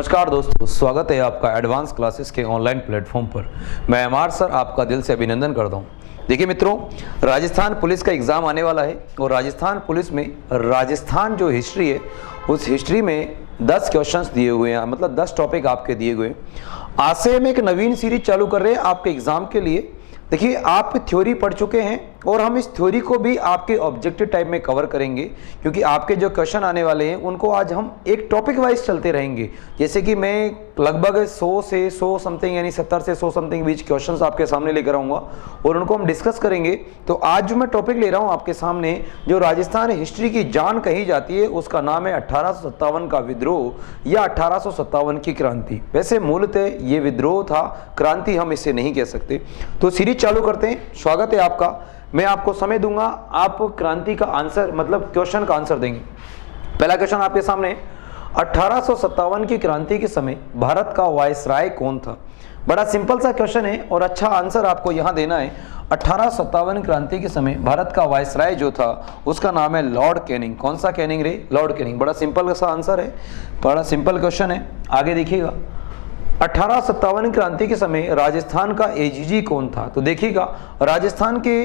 नमस्कार दोस्तों, स्वागत है आपका एडवांस क्लासेस के ऑनलाइन प्लेटफॉर्म पर। मैं एमआर सर आपका दिल से अभिनंदन करता हूं। देखिए मित्रों, राजस्थान पुलिस का एग्ज़ाम आने वाला है और राजस्थान पुलिस में राजस्थान जो हिस्ट्री है उस हिस्ट्री में 10 क्वेश्चंस दिए हुए हैं, मतलब 10 टॉपिक आपके दिए हुए हैं। आज से हम एक नवीन सीरीज चालू कर रहे हैं आपके एग्ज़ाम के लिए। देखिए, आप थ्योरी पढ़ चुके हैं और हम इस थ्योरी को भी आपके ऑब्जेक्टिव टाइप में कवर करेंगे, क्योंकि आपके जो क्वेश्चन आने वाले हैं उनको आज हम एक टॉपिक वाइज चलते रहेंगे। जैसे कि मैं लगभग 100 से 100 समथिंग यानी 70 से 100 समथिंग बीच क्वेश्चंस आपके सामने लेकर आऊँगा और उनको हम डिस्कस करेंगे। तो आज जो मैं टॉपिक ले रहा हूँ आपके सामने, जो राजस्थान हिस्ट्री की जान कही जाती है, उसका नाम है 1857 का विद्रोह या 1857 की क्रांति। वैसे मूलतः ये विद्रोह था, क्रांति हम इसे नहीं कह सकते। तो सीरीज चालू करते हैं। स्वागत है आपका। मैं आपको समय दूंगा, आप क्रांति का आंसर मतलब क्वेश्चन का आंसर देंगे। पहला क्वेश्चन आपके सामने, 1857 की क्रांति के समय भारत का वायसराय कौन था? बड़ा सिंपल सा क्वेश्चन है और अच्छा आंसर आपको यहां देना है। 1857 क्रांति के समय भारत का वायसराय जो था उसका नाम है लॉर्ड कैनिंग। कौन सा कैनिंग रे? Lord Canning. बड़ा सिंपल सा आंसर है, बड़ा सिंपल क्वेश्चन है। आगे देखिएगा, 1857 क्रांति के समय राजस्थान का एजीजी कौन था? तो देखिएगा, राजस्थान के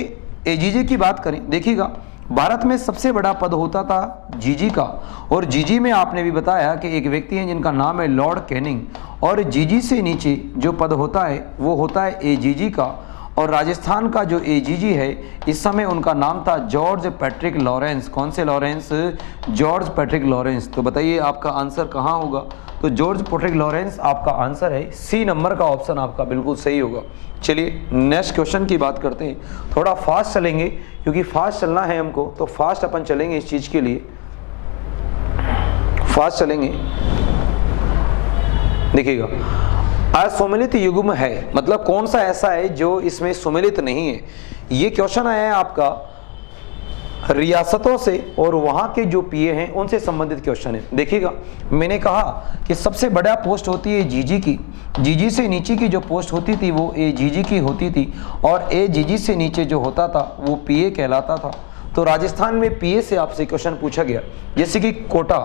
एजीजी की बात करें, देखिएगा भारत में सबसे बड़ा पद होता था जीजी का, और जीजी में आपने भी बताया कि एक व्यक्ति हैं जिनका नाम है लॉर्ड कैनिंग, और जीजी से नीचे जो पद होता है वो होता है एजीजी का। और राजस्थान का जो एजीजी है इस समय उनका नाम था जॉर्ज पैट्रिक लॉरेंस। कौन से लॉरेंस? George Patrick Lawrence. तो बताइए आपका आंसर कहाँ होगा? तो जॉर्ज पैट्रिक लॉरेंस आपका आंसर है। सी नंबर का ऑप्शन आपका बिल्कुल सही होगा। चलिए नेक्स्ट क्वेश्चन की बात करते हैं। थोड़ा फास्ट चलेंगे क्योंकि फास्ट चलना है हमको, तो फास्ट अपन चलेंगे इस चीज के लिए, फास्ट चलेंगे। देखिएगा, असुमेलित युग्म है, मतलब कौन सा ऐसा है जो इसमें सुमेलित नहीं है? ये क्वेश्चन आया है आपका रियासतों से और वहां के जो पीए हैं उनसे संबंधित क्वेश्चन है। देखिएगा, मैंने कहा कि सबसे बड़ा पोस्ट होती है जीजी की, जीजी से नीचे की जो पोस्ट होती थी वो ए जीजी की होती थी, और ए जीजी से नीचे जो होता था वो पीए कहलाता था। तो राजस्थान में पीए से आपसे क्वेश्चन पूछा गया, जैसे कि कोटा,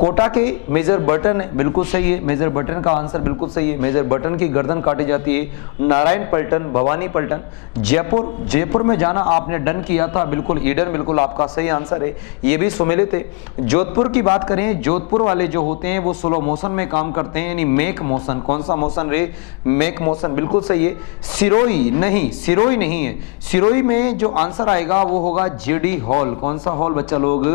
कोटा के मेजर बर्टन है, बिल्कुल सही है, मेजर बर्टन का आंसर बिल्कुल सही है। मेजर बर्टन की गर्दन काटी जाती है। नारायण पलटन, भवानी पलटन। जयपुर, जयपुर में जाना आपने डन किया था, बिल्कुल ईडन, बिल्कुल आपका सही आंसर है, ये भी सुमेलित है। जोधपुर की बात करें, जोधपुर वाले जो होते हैं वो स्लो मोशन में काम करते हैं, यानी मेक मोशन। कौन सा मोशन रे? मेक मोशन, बिल्कुल सही है। सिरोही नहीं, सिरोही नहीं है। सिरोही में जो आंसर आएगा वो होगा जेडी हॉल। कौन सा हॉल बच्चा लोग?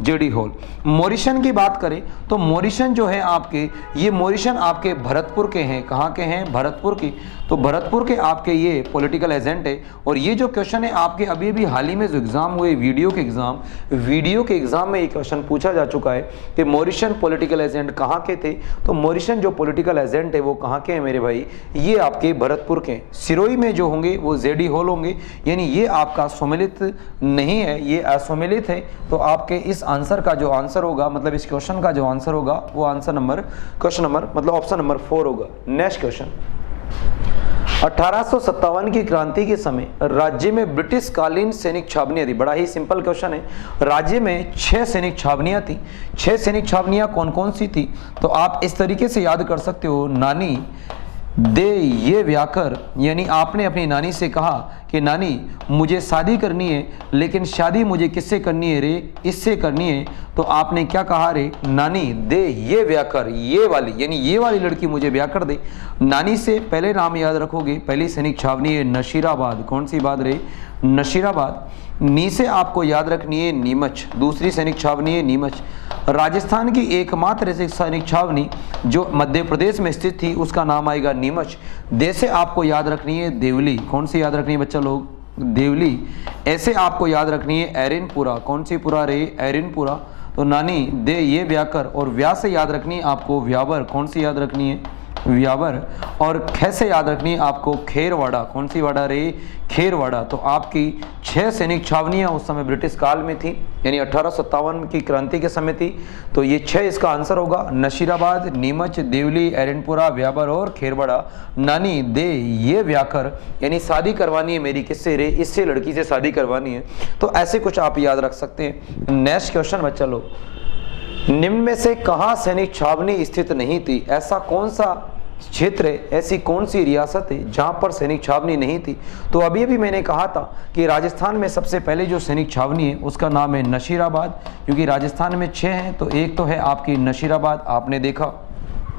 JD hall. मोरिशन की बात करें तो मोरिशन जो है आपके, ये मोरिशन आपके भरतपुर के हैं। कहाँ के हैं? भरतपुर की। तो भरतपुर के आपके ये पॉलिटिकल एजेंट है। और ये जो क्वेश्चन है आपके अभी अभी हाल ही में जो एग्जाम हुए वीडियो के एग्जाम में ये क्वेश्चन पूछा जा चुका है कि मोरिशन पॉलिटिकल एजेंट कहाँ के थे? तो मोरिशन जो पॉलिटिकल एजेंट है वो कहाँ के हैं मेरे भाई? ये आपके भरतपुर के। सिरोही में जो होंगे वो जेडी हॉल होंगे, यानी ये आपका सुमेलित नहीं है, ये असुमेलित है। तो आपके इस आंसर का जो आंसर होगा, मतलब इस क्वेश्चन का जो आंसर होगा वो आंसर नंबर, क्वेश्चन नंबर मतलब ऑप्शन नंबर 4 होगा। नेक्स्ट क्वेश्चन, 1857 की क्रांति के समय राज्य में ब्रिटिश कालीन सैनिक छावनियां थी। बड़ा ही सिंपल क्वेश्चन है। राज्य में 6 सैनिक छावनियां थी। 6 सैनिक छावनियां कौन कौन सी थी? तो आप इस तरीके से याद कर सकते हो, नानी दे ये व्याकर, यानी आपने अपनी नानी से कहा कि नानी मुझे शादी करनी है, लेकिन शादी मुझे किससे करनी है रे? इससे करनी है। तो आपने क्या कहा रे? नानी दे ये व्याकर, ये वाली, यानी ये वाली लड़की मुझे ब्याह कर दे। नानी से पहले नाम याद रखोगे, पहली सैनिक छावनी है नशीराबाद। कौन सी बात रे? नशीराबाद। नी से आपको याद रखनी है नीमच, दूसरी सैनिक छावनी है नीमच। राजस्थान की एकमात्र सैनिक छावनी जो मध्य प्रदेश में स्थित थी उसका नाम आएगा नीमच। दे से आपको याद रखनी है देवली। कौन सी याद रखनी है बच्चा लोग? देवली। ऐसे आपको याद रखनी है एरिनपुरा। कौन सी पुरा रे? एरिनपुरा। तो नानी दे ये व्याकर, और व्या से याद रखनी है आपको व्यावर। कौन सी याद रखनी है? व्यावर। और खे से याद रखनी है आपको खेरवाड़ा। कौन सी वाड़ा रे? खेरवाड़ा। तो आपकी 6 सैनिक छावनियां उस समय ब्रिटिश काल में थी, यानी 1857 की क्रांति के समय थी। तो ये 6 इसका आंसर होगा, नशीराबाद, नीमच, देवली, एरनपुरा, व्यावर और खेरवाड़ा। नानी दे ये व्याकर, यानी शादी करवानी है मेरी किससे रे? इससे लड़की से शादी करवानी है। तो ऐसे कुछ आप याद रख सकते हैं। नेक्स्ट क्वेश्चन बच्चा लोग, निम्न में से कहाँ सैनिक छावनी स्थित नहीं थी? ऐसा कौन सा क्षेत्र है, ऐसी कौन सी रियासत है जहां पर सैनिक छावनी नहीं थी? तो अभी अभी मैंने कहा था कि राजस्थान में सबसे पहले जो सैनिक छावनी है उसका नाम है नशीराबाद, क्योंकि राजस्थान में 6 हैं। तो एक तो है आपकी नशीराबाद, आपने देखा।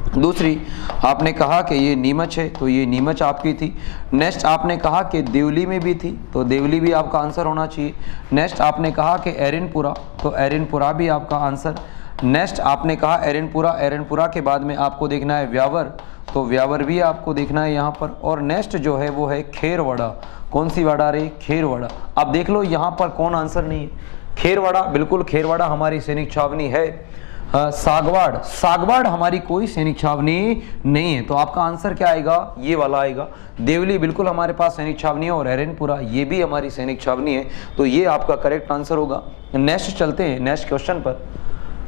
दूसरी आपने कहा कि ये नीमच है, तो ये नीमच आपकी थी। नेक्स्ट आपने कहा कि देवली में भी थी, तो देवली भी आपका आंसर होना चाहिए। नेक्स्ट आपने कहा कि एरनपुरा, तो एरनपुरा भी आपका आंसर। नेक्स्ट आपने कहा एरनपुरा, एरनपुरा के बाद में आपको देखना है व्यावर, तो व्यावर भी आपको देखना है यहाँ पर। और नेक्स्ट जो है वो है खेरवाड़ा। कौन सी वाड़ा रे? खेरवाड़ा। अब देख लो यहाँ पर कौन आंसर नहीं है? खेरवाड़ा, बिल्कुल खेरवाड़ा हमारी सैनिक छावनी है। सागवाड़, सागवाड़ हमारी कोई सैनिक छावनी नहीं है, तो आपका आंसर क्या आएगा? ये वाला आएगा। देवली बिल्कुल हमारे पास सैनिक छावनी है, और एरनपुरा ये भी हमारी सैनिक छावनी है, तो ये आपका करेक्ट आंसर होगा। नेक्स्ट चलते हैं नेक्स्ट क्वेश्चन पर।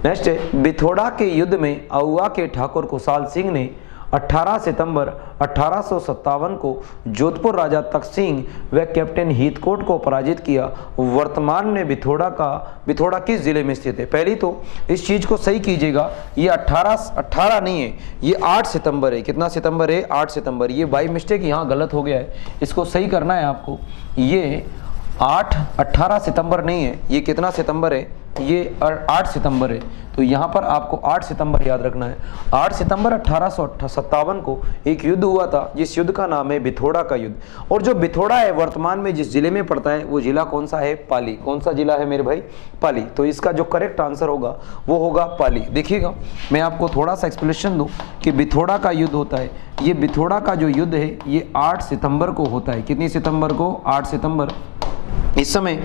नेक्स्ट है, बिथोड़ा के युद्ध में आउवा के ठाकुर खुशहाल सिंह ने 18 सितंबर 1857 को जोधपुर राजा तखत व कैप्टन हीथकोट को पराजित किया। वर्तमान में बिथोड़ा किस जिले में स्थित है? पहली तो इस चीज को सही कीजिएगा, ये 18 नहीं है, ये 8 सितंबर है। कितना सितंबर है? 8 सितंबर। ये बाई मिस्टेक यहाँ गलत हो गया है, इसको सही करना है आपको। ये 18 सितंबर नहीं है, ये कितना सितंबर है? ये 8 सितंबर है। तो यहाँ पर आपको 8 सितंबर याद रखना है। 8 सितंबर 1857 को एक युद्ध हुआ था, जिस युद्ध का नाम है बिथोड़ा का युद्ध। और जो बिथोड़ा है वर्तमान में जिस जिले में पड़ता है वो जिला कौन सा है? पाली। कौन सा जिला है मेरे भाई? पाली। तो इसका जो करेक्ट आंसर होगा वो होगा पाली। देखिएगा, मैं आपको थोड़ा सा एक्सप्लेनेशन दूं कि बिथोड़ा का युद्ध होता है। ये बिथोड़ा का जो युद्ध है ये 8 सितंबर को होता है। कितनी सितंबर को? 8 सितंबर। इस समय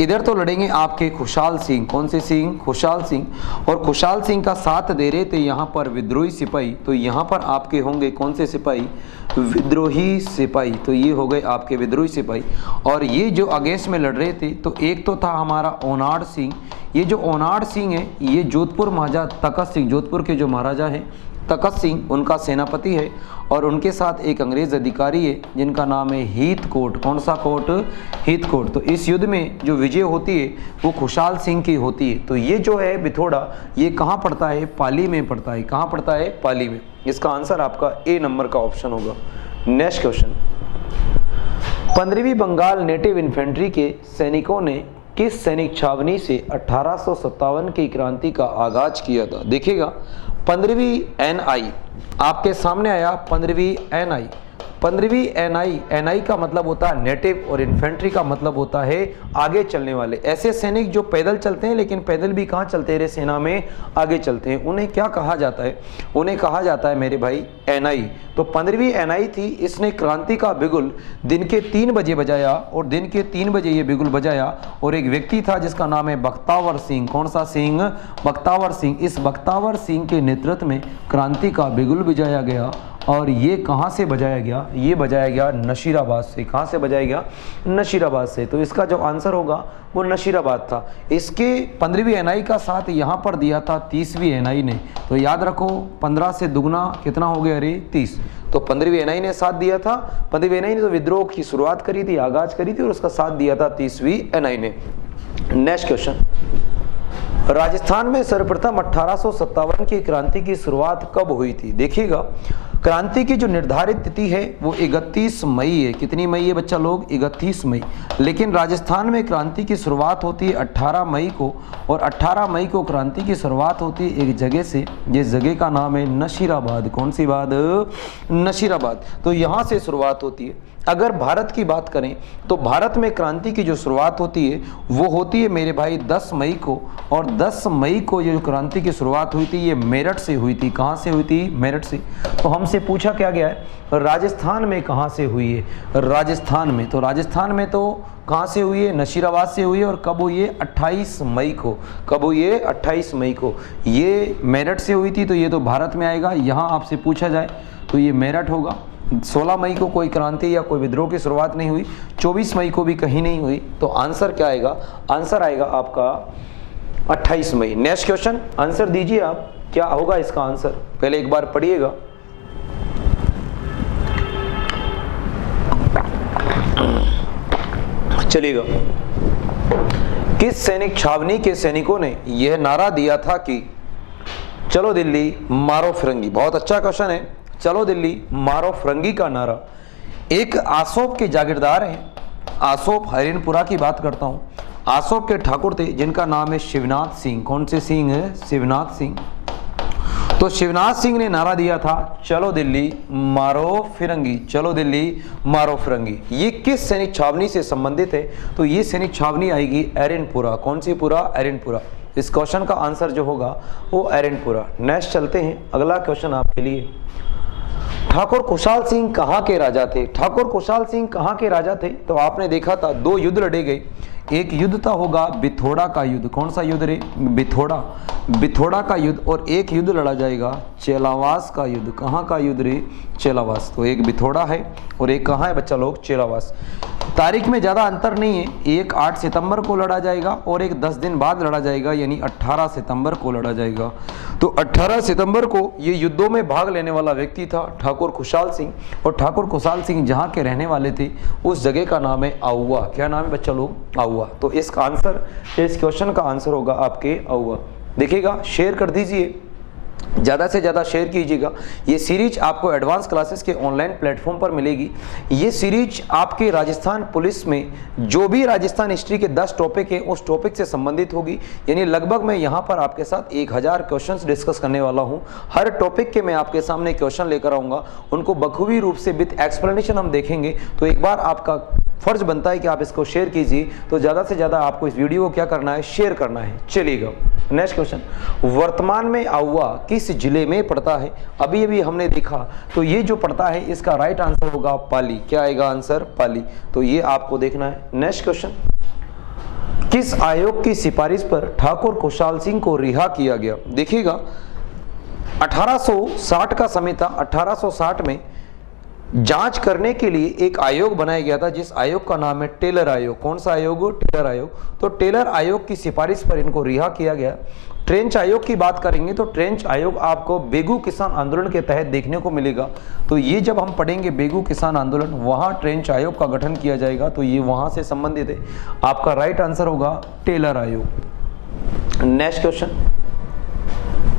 इधर तो लड़ेंगे आपके खुशहाल सिंह। कौन से सिंह? खुशहाल सिंह। और खुशहाल सिंह का साथ दे रहे थे यहाँ पर विद्रोही सिपाही, तो यहाँ पर आपके होंगे कौन से सिपाही? विद्रोही सिपाही। तो ये हो गए आपके विद्रोही सिपाही। और ये जो अगेंस्ट में लड़ रहे थे, तो एक तो था हमारा ओनाड सिंह। ये जो ओनाड सिंह है ये जोधपुर महाराजा तखत सिंह, जोधपुर के जो महाराजा हैं तखत सिंह, उनका सेनापति है। और उनके साथ एक अंग्रेज अधिकारी है जिनका नाम है हीथकोट। कौन सा कोट? हीथकोट। तो इस युद्ध में जो विजय होती है वो खुशहाल सिंह की होती है। तो ये जो है बिथोड़ा, ये कहाँ पड़ता है? पाली में पड़ता है। कहाँ पड़ता है? पाली में। इसका आंसर आपका ए नंबर का ऑप्शन होगा। नेक्स्ट क्वेश्चन, 15वीं बंगाल नेटिव इन्फेंट्री के सैनिकों ने किस सैनिक छावनी से 1857 की क्रांति का आगाज किया था? देखिएगा, 15वीं NI आपके सामने आया। 15वीं NI, 15वीं NI का मतलब होता है नेटिव, और इन्फेंट्री का मतलब होता है आगे चलने वाले। ऐसे सैनिक जो पैदल चलते हैं, लेकिन पैदल भी कहाँ चलते हैं? सेना में आगे चलते हैं। उन्हें क्या कहा जाता है? उन्हें कहा जाता है मेरे भाई NI। तो 15वीं NI थी, इसने क्रांति का बिगुल दिन के 3 बजे बजाया, और दिन के 3 बजे ये बिगुल बजाया। और एक व्यक्ति था जिसका नाम है बख्तावर सिंह। कौन सा सिंह? बख्तावर सिंह। इस बख्तावर सिंह के नेतृत्व में क्रांति का बिगुल बजाया गया। और ये कहाँ से बजाया गया? ये बजाया गया नशीराबाद से। कहाँ से बजाया गया? नशीराबाद से। तो इसका जो आंसर होगा वो नशीराबाद था। इसके 15वीं NI का साथ यहाँ पर दिया था 30वीं NI ने। तो याद रखो, 15 से दुगना कितना हो गया रे? 30। तो 15वीं NI ने साथ दिया था। 15वीं NI ने तो विद्रोह की शुरुआत करी थी, आगाज करी थी, और उसका साथ दिया था 30वीं NI ने। नेक्स्ट क्वेश्चन, राजस्थान में सर्वप्रथम 1857 की क्रांति की शुरुआत कब हुई थी? देखिएगा, क्रांति की जो निर्धारित तिथि है वो 31 मई है। कितनी मई है बच्चा लोग? 31 मई। लेकिन राजस्थान में क्रांति की शुरुआत होती है 18 मई को, और 18 मई को क्रांति की शुरुआत होती है एक जगह से, जिस जगह का नाम है नशीराबाद। कौन सी बात? नशीराबाद। तो यहाँ से शुरुआत होती है। अगर भारत की बात करें तो भारत में क्रांति की जो शुरुआत होती है वो होती है मेरे भाई 10 मई को, और 10 मई को ये जो क्रांति की शुरुआत हुई थी ये मेरठ से हुई थी। कहाँ से हुई थी? मेरठ से। तो हमसे पूछा क्या गया है? राजस्थान में कहाँ से हुई है? राजस्थान में। तो राजस्थान में तो कहाँ से हुई है? नशीराबाद से हुई है। और कब हुई है? 28 मई को। कब हुई है? 28 मई को। ये मेरठ से हुई थी, तो ये तो भारत में आएगा। यहाँ आपसे पूछा जाए तो ये मेरठ होगा। 16 मई को कोई क्रांति या कोई विद्रोह की शुरुआत नहीं हुई, 24 मई को भी कहीं नहीं हुई। तो आंसर क्या आएगा? आंसर आएगा आपका 28 मई। नेक्स्ट क्वेश्चन, आंसर दीजिए आप, क्या होगा इसका आंसर? पहले एक बार पढ़िएगा। चलिएगा, किस सैनिक छावनी के सैनिकों ने यह नारा दिया था कि चलो दिल्ली मारो फिरंगी, बहुत अच्छा क्वेश्चन है। चलो दिल्ली मारो फिरंगी का नारा एक आसोप के जागीरदार हैं, आसोप हरिनपुरा की बात करता हूं। आसोप के ठाकुर थे जिनका नाम है शिवनाथ सिंह। कौन से सिंह है? शिवनाथ सिंह। तो शिवनाथ सिंह ने नारा दिया था चलो दिल्ली मारो फिरंगी, चलो दिल्ली मारो फिरंगी। ये किस सैनिक छावनी से संबंधित है? तो ये सैनिक छावनी आएगी एरनपुरा। कौन सी पुरा? एरनपुरा। इस क्वेश्चन का आंसर जो होगा वो एरनपुरा। नेक्स्ट चलते हैं, अगला क्वेश्चन आपके लिए। ठाकुर खुशहाल सिंह कहाँ के राजा थे? ठाकुर खुशहाल सिंह कहाँ के राजा थे? तो आपने देखा था दो युद्ध लड़े गए। एक युद्ध था होगा बिथोड़ा का युद्ध। कौन सा युद्ध रे? बिथोड़ा, बिथोड़ा का युद्ध। और एक युद्ध लड़ा जाएगा चेलावास का युद्ध। कहाँ का युद्ध रे? चेलावास। तो एक बिथोड़ा है और एक कहाँ है बच्चा लोग? चेलावास। तारीख में ज़्यादा अंतर नहीं है, एक 8 सितंबर को लड़ा जाएगा और एक 10 दिन बाद लड़ा जाएगा, यानी 18 सितंबर को लड़ा जाएगा। तो 18 सितंबर को ये युद्धों में भाग लेने वाला व्यक्ति था ठाकुर खुशहाल सिंह। और ठाकुर खुशहाल सिंह जहाँ के रहने वाले थे उस जगह का नाम है आउवा। क्या नाम है बच्चा लोग? आउवा। तो इसका आंसर, इस क्वेश्चन का आंसर होगा आपके आउवा। देखिएगा, शेयर कर दीजिए, ज़्यादा से ज़्यादा शेयर कीजिएगा। ये सीरीज आपको एडवांस क्लासेस के ऑनलाइन प्लेटफॉर्म पर मिलेगी। ये सीरीज आपके राजस्थान पुलिस में जो भी राजस्थान हिस्ट्री के 10 टॉपिक हैं उस टॉपिक से संबंधित होगी। यानी लगभग मैं यहाँ पर आपके साथ 1000 क्वेश्चंस डिस्कस करने वाला हूँ। हर टॉपिक के मैं आपके सामने क्वेश्चन लेकर आऊँगा, उनको बखूबी रूप से विद एक्सप्लेनेशन हम देखेंगे। तो एक बार आपका फर्ज बनता है कि आप इसको शेयर कीजिए। तो ज़्यादा से ज़्यादा आपको इस वीडियो को क्या करना है? शेयर करना है। चलिएगा नेक्स्ट क्वेश्चन। वर्तमान में आउवा किस जिले में पड़ता है? अभी अभी हमने देखा, तो ये जो पड़ता है इसका राइट आंसर होगा पाली। क्या आएगा आंसर? पाली। तो ये आपको देखना है। नेक्स्ट क्वेश्चन, किस आयोग की सिफारिश पर ठाकुर खुशहाल सिंह को रिहा किया गया? देखिएगा 1860 का समय था। 1860 में जांच करने के लिए एक आयोग बनाया गया था जिस आयोग का नाम है टेलर आयोग। कौन सा आयोग? टेलर आयोग। तो टेलर आयोग की सिफारिश पर इनको रिहा किया गया। ट्रेंच आयोग की बात करेंगे तो ट्रेंच आयोग आपको बेगू किसान आंदोलन के तहत देखने को मिलेगा। तो ये जब हम पढ़ेंगे बेगू किसान आंदोलन, वहां ट्रेंच आयोग का गठन किया जाएगा। तो ये वहां से संबंधित है। आपका राइट आंसर होगा टेलर आयोग। नेक्स्ट क्वेश्चन,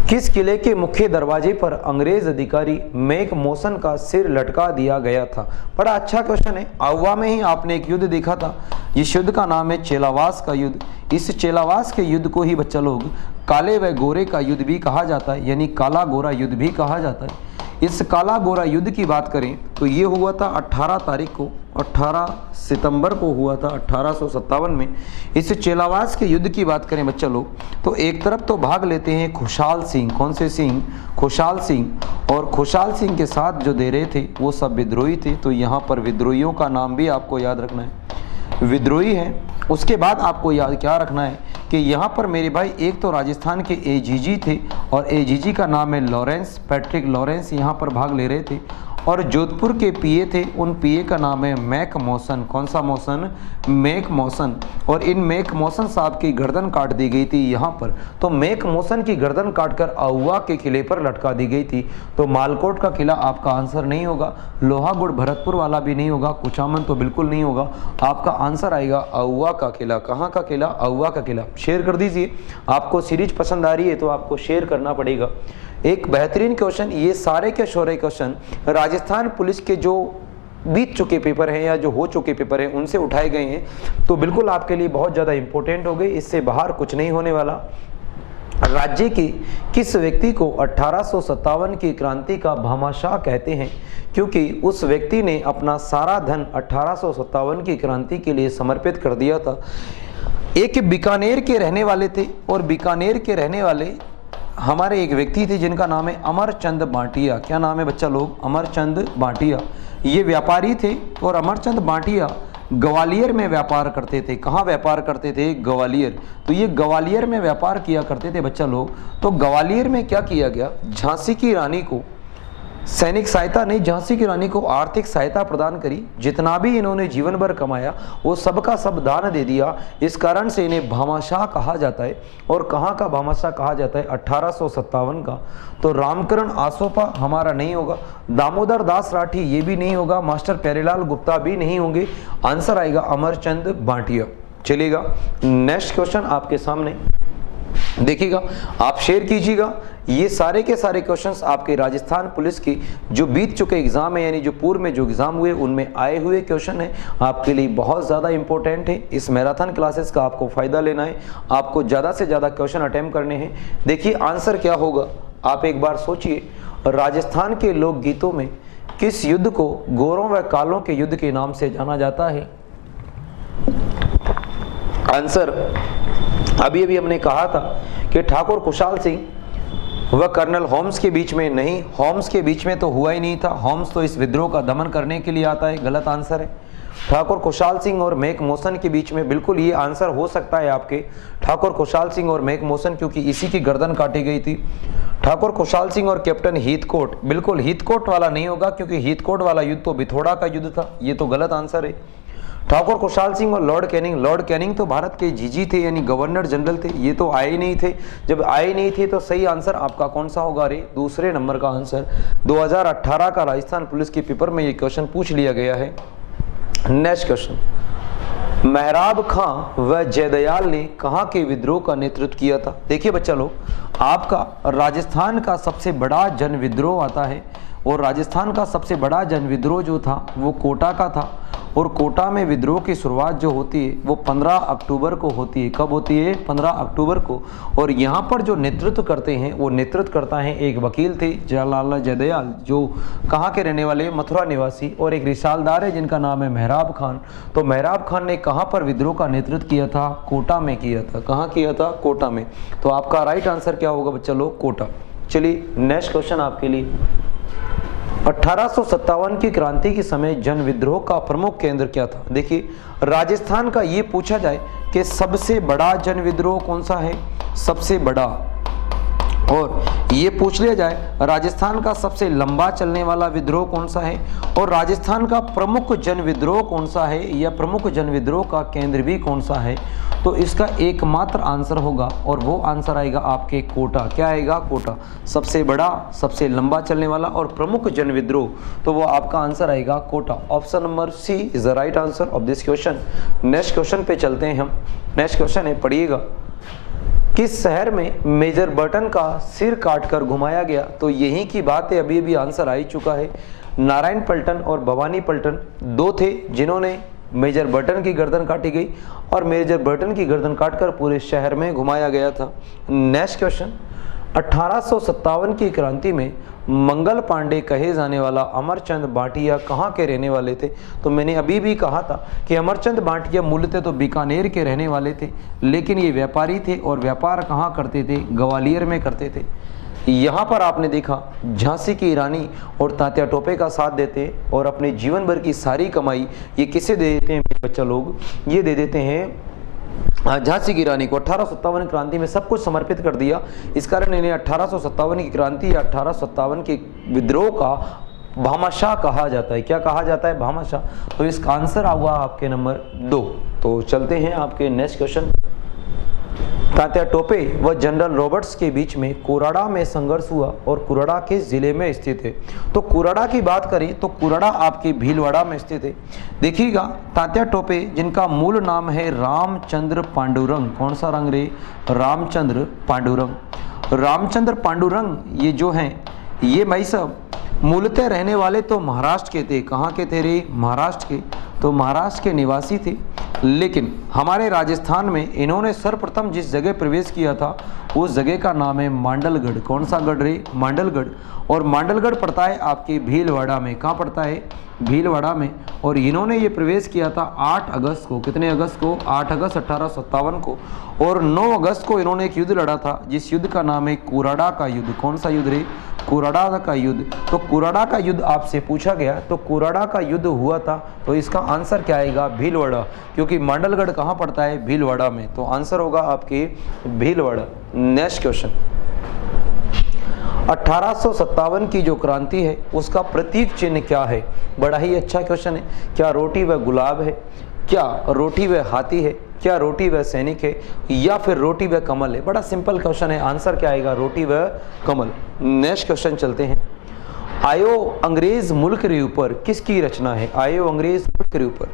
किस किले के मुख्य दरवाजे पर अंग्रेज अधिकारी मैक मॉसन का सिर लटका दिया गया था? बड़ा अच्छा क्वेश्चन है। आउवा में ही आपने एक युद्ध देखा था। इस युद्ध का नाम है चेलावास का युद्ध। इस चेलावास के युद्ध को ही बच्चा लोग काले व गोरे का युद्ध भी कहा जाता है, यानी काला गोरा युद्ध भी कहा जाता है। इस काला गोरा युद्ध की बात करें तो ये हुआ था 18 तारीख को, 18 सितंबर को हुआ था 1857 में। इस चेलावास के युद्ध की बात करें बच्चा लोग तो एक तरफ तो भाग लेते हैं खुशहाल सिंह। कौन से सिंह? खुशहाल सिंह। और खुशहाल सिंह के साथ जो दे रहे थे वो सब विद्रोही थे। तो यहाँ पर विद्रोहियों का नाम भी आपको याद रखना है, विद्रोही हैं। उसके बाद आपको याद क्या रखना है कि यहाँ पर मेरे भाई एक तो राजस्थान के एजीजी थे और एजीजी का नाम है लॉरेंस, पैट्रिक लॉरेंस यहाँ पर भाग ले रहे थे। और जोधपुर के पीए थे, उन पीए का नाम है मैक मॉसन। कौन सा मॉसन? Mac Mawson. और इन मैक मॉसन साहब की गर्दन काट दी गई थी यहाँ पर। तो मैक मॉसन की गर्दन काटकर आउवा के किले पर लटका दी गई थी। तो मालकोट का किला आपका आंसर नहीं होगा, लोहागुड़ भरतपुर वाला भी नहीं होगा, कुचामन तो बिल्कुल नहीं होगा। आपका आंसर आएगा आउवा का किला। कहाँ का किला? आउवा का किला। शेयर कर दीजिए। आपको सीरीज पसंद आ रही है तो आपको शेयर करना पड़ेगा। एक बेहतरीन क्वेश्चन, ये सारे के शोरे क्वेश्चन राजस्थान पुलिस के जो बीत चुके पेपर हैं या जो हो चुके पेपर हैं उनसे उठाए गए हैं। तो बिल्कुल आपके लिए बहुत ज़्यादा इंपॉर्टेंट हो गए, इससे बाहर कुछ नहीं होने वाला। राज्य के किस व्यक्ति को 1857 की क्रांति का भामाशाह कहते हैं? क्योंकि उस व्यक्ति ने अपना सारा धन 1857 की क्रांति के लिए समर्पित कर दिया था। एक बीकानेर के रहने वाले थे और बीकानेर के रहने वाले हमारे एक व्यक्ति थे जिनका नाम है अमरचंद बाटिया। क्या नाम है बच्चा लोग? अमरचंद बाटिया। ये व्यापारी थे और अमरचंद बाटिया ग्वालियर में व्यापार करते थे। कहाँ व्यापार करते थे? ग्वालियर। तो ये ग्वालियर में व्यापार किया करते थे बच्चा लोग। तो ग्वालियर में क्या किया गया? झांसी की रानी को सैनिक सहायता नहीं, झांसी की रानी को आर्थिक सहायता प्रदान करी। जितना भी इन्होंने जीवन भर कमाया वो सबका सब दान दे दिया। इस कारण से इन्हें भामाशाह कहा जाता है। और कहाँ का भामाशाह कहा जाता है? 1857 का। तो रामकरण आसोपा हमारा नहीं होगा, दामोदर दास राठी ये भी नहीं होगा, मास्टर प्यारेलाल गुप्ता भी नहीं होंगे। आंसर आएगा अमरचंद बाटिया। चलिएगा नेक्स्ट क्वेश्चन आपके सामने। देखिएगा, आप शेयर कीजिएगा। ये सारे के सारे क्वेश्चंस आपके राजस्थान पुलिस की जो बीत चुके एग्जाम है, यानी जो पूर्व में जो एग्जाम हुए उनमें आए हुए क्वेश्चन है, आपके लिए बहुत ज़्यादा इंपॉर्टेंट है। इस मैराथन क्लासेस का आपको फ़ायदा लेना है, आपको ज़्यादा से ज़्यादा क्वेश्चन अटेम्प्ट करने हैं। देखिए आंसर क्या होगा, आप एक बार सोचिए। राजस्थान के लोकगीतों में किस युद्ध को गोरों व कालों के युद्ध के नाम से जाना जाता है? आंसर अभी अभी हमने कहा था कि ठाकुर खुशहाल सिंह वह कर्नल होम्स के बीच में, नहीं, होम्स के बीच में तो हुआ ही नहीं था। होम्स तो इस विद्रोह का दमन करने के लिए आता है, गलत आंसर है। ठाकुर खुशहाल सिंह और मैक मोसन के बीच में, बिल्कुल ये आंसर हो सकता है आपके, ठाकुर खुशहाल सिंह और मैक मोसन, क्योंकि इसी की गर्दन काटी गई थी। ठाकुर खुशहाल सिंह और कैप्टन हीथकोट, बिल्कुल हीथकोट वाला नहीं होगा, क्योंकि हीथकोट वाला युद्ध तो बिथोड़ा का युद्ध था, ये तो गलत आंसर है। ठाकुर खुशहाल सिंह और लॉर्ड कैनिंग, लॉर्ड कैनिंग तो भारत के जीजी थे, यानी गवर्नर जनरल थे, ये तो आए नहीं थे। जब आए नहीं थे तो सही आंसर आपका कौन सा होगा रे? दूसरे नंबर का आंसर। 2018 का राजस्थान पुलिस के पेपर में ये क्वेश्चन पूछ लिया गया है। नेक्स्ट क्वेश्चन, मेहराब खां व जयदयाल ने कहाँ के विद्रोह का नेतृत्व किया था? देखिए बच्चा लोग, आपका राजस्थान का सबसे बड़ा जन विद्रोह आता है, और राजस्थान का सबसे बड़ा जन विद्रोह जो था वो कोटा का था। और कोटा में विद्रोह की शुरुआत जो होती है वो 15 अक्टूबर को होती है। कब होती है? 15 अक्टूबर को। और यहाँ पर जो नेतृत्व करते हैं वो नेतृत्व करता है एक वकील थे जयलाल जयदयाल, जो कहाँ के रहने वाले? मथुरा निवासी। और एक रिसालदार है जिनका नाम है मेहराब खान। तो मेहराब खान ने कहाँ पर विद्रोह का नेतृत्व किया था? कोटा में किया था। कहाँ किया था? कोटा में। तो आपका राइट आंसर क्या होगा बच्चा लोग? कोटा। चलिए नेक्स्ट क्वेश्चन आपके लिए, 1857 की क्रांति के समय जन विद्रोह का प्रमुख केंद्र क्या था? देखिए राजस्थान का ये पूछा जाए कि सबसे बड़ा जन विद्रोह कौन सा है, सबसे बड़ा, और ये पूछ लिया जाए राजस्थान का सबसे लंबा चलने वाला विद्रोह कौन सा है, और राजस्थान का प्रमुख जन विद्रोह कौन सा है, या प्रमुख जन विद्रोह का केंद्र भी कौन सा है, तो इसका एकमात्र आंसर होगा, और वो आंसर आएगा आपके कोटा। क्या आएगा? कोटा। सबसे बड़ा, सबसे लंबा चलने वाला और प्रमुख जन विद्रोह, तो वो आपका आंसर आएगा Kota. Option number C is the right answer of this question. Next question पे चलते हैं हम। नेक्स्ट क्वेश्चन है, पढ़िएगा, किस शहर में मेजर बर्टन का सिर काटकर घुमाया गया? तो यही की बात है, अभी अभी आंसर आ ही चुका है। नारायण पलटन और भवानी पलटन दो थे जिन्होंने मेजर बर्टन की गर्दन काटी गई, और मेजर बर्टन की गर्दन काटकर पूरे शहर में घुमाया गया था। नेक्स्ट क्वेश्चन, 1857 की क्रांति में मंगल पांडे कहे जाने वाला अमरचंद भाटिया कहाँ के रहने वाले थे? तो मैंने अभी भी कहा था कि अमरचंद भाटिया मूलतः तो बीकानेर के रहने वाले थे, लेकिन ये व्यापारी थे, और व्यापार कहाँ करते थे? ग्वालियर में करते थे। यहाँ पर आपने देखा झांसी की रानी और तात्या टोपे का साथ देते, और अपने जीवन भर की सारी कमाई ये किसे दे देते हैं बच्चा लोग? ये दे देते हैं झांसी की रानी को। 1857 क्रांति में सब कुछ समर्पित कर दिया। इस कारण इन्हें 1857 की क्रांति या 1857 के विद्रोह का भामाशाह कहा जाता है। क्या कहा जाता है? भामाशाह। तो इसका आंसर आएगा आपके नंबर 2। तो चलते हैं आपके नेक्स्ट क्वेश्चन। तात्या टोपे व जनरल रॉबर्ट्स के बीच में कुराड़ा में संघर्ष हुआ, और कुराड़ा किस जिले में स्थित है? तो कुराड़ा की बात करें तो कुराड़ा आपके भीलवाड़ा में स्थित है। देखिएगा, तात्या टोपे जिनका मूल नाम है रामचंद्र पांडुरंग, कौन सा रंग रे? रामचंद्र पांडुरंग। रामचंद्र पांडुरंग ये जो हैं, ये भाई साहब मूलतः रहने वाले तो महाराष्ट्र के थे। कहाँ के थे रे? महाराष्ट्र के। तो महाराष्ट्र के निवासी थे, लेकिन हमारे राजस्थान में इन्होंने सर्वप्रथम जिस जगह प्रवेश किया था उस जगह का नाम है मांडलगढ़। कौन सा गढ़ रे? मांडलगढ़। और मांडलगढ़ पड़ता है आपके भीलवाड़ा में। कहाँ पड़ता है? भीलवाड़ा में। और इन्होंने ये प्रवेश किया था 8 अगस्त को। कितने अगस्त को? 8 अगस्त 1857 को। और 9 अगस्त को इन्होंने एक युद्ध लड़ा था, जिस युद्ध का नाम है कुराड़ा का युद्ध। कौन सा युद्ध रे? कुराड़ा का युद्ध। तो कुराड़ा का युद्ध आपसे पूछा गया, तो कुराड़ा का युद्ध हुआ था, तो इसका आंसर क्या आएगा? भीलवाड़ा, क्योंकि मांडलगढ़ कहाँ पड़ता है? भीलवाड़ा में। तो आंसर होगा आपके भीलवाड़ा। नेक्स्ट क्वेश्चन, 1857 की जो क्रांति है उसका प्रतीक चिन्ह क्या है? बड़ा ही अच्छा क्वेश्चन है। क्या रोटी व गुलाब है? क्या रोटी व हाथी है? क्या रोटी व सैनिक है? या फिर रोटी व कमल है? बड़ा सिंपल क्वेश्चन है, आंसर क्या आएगा? रोटी व कमल। नेक्स्ट क्वेश्चन चलते हैं। आयो अंग्रेज मुल्क रे ऊपर किसकी रचना है? आयो अंग्रेज मुल्क रे ऊपर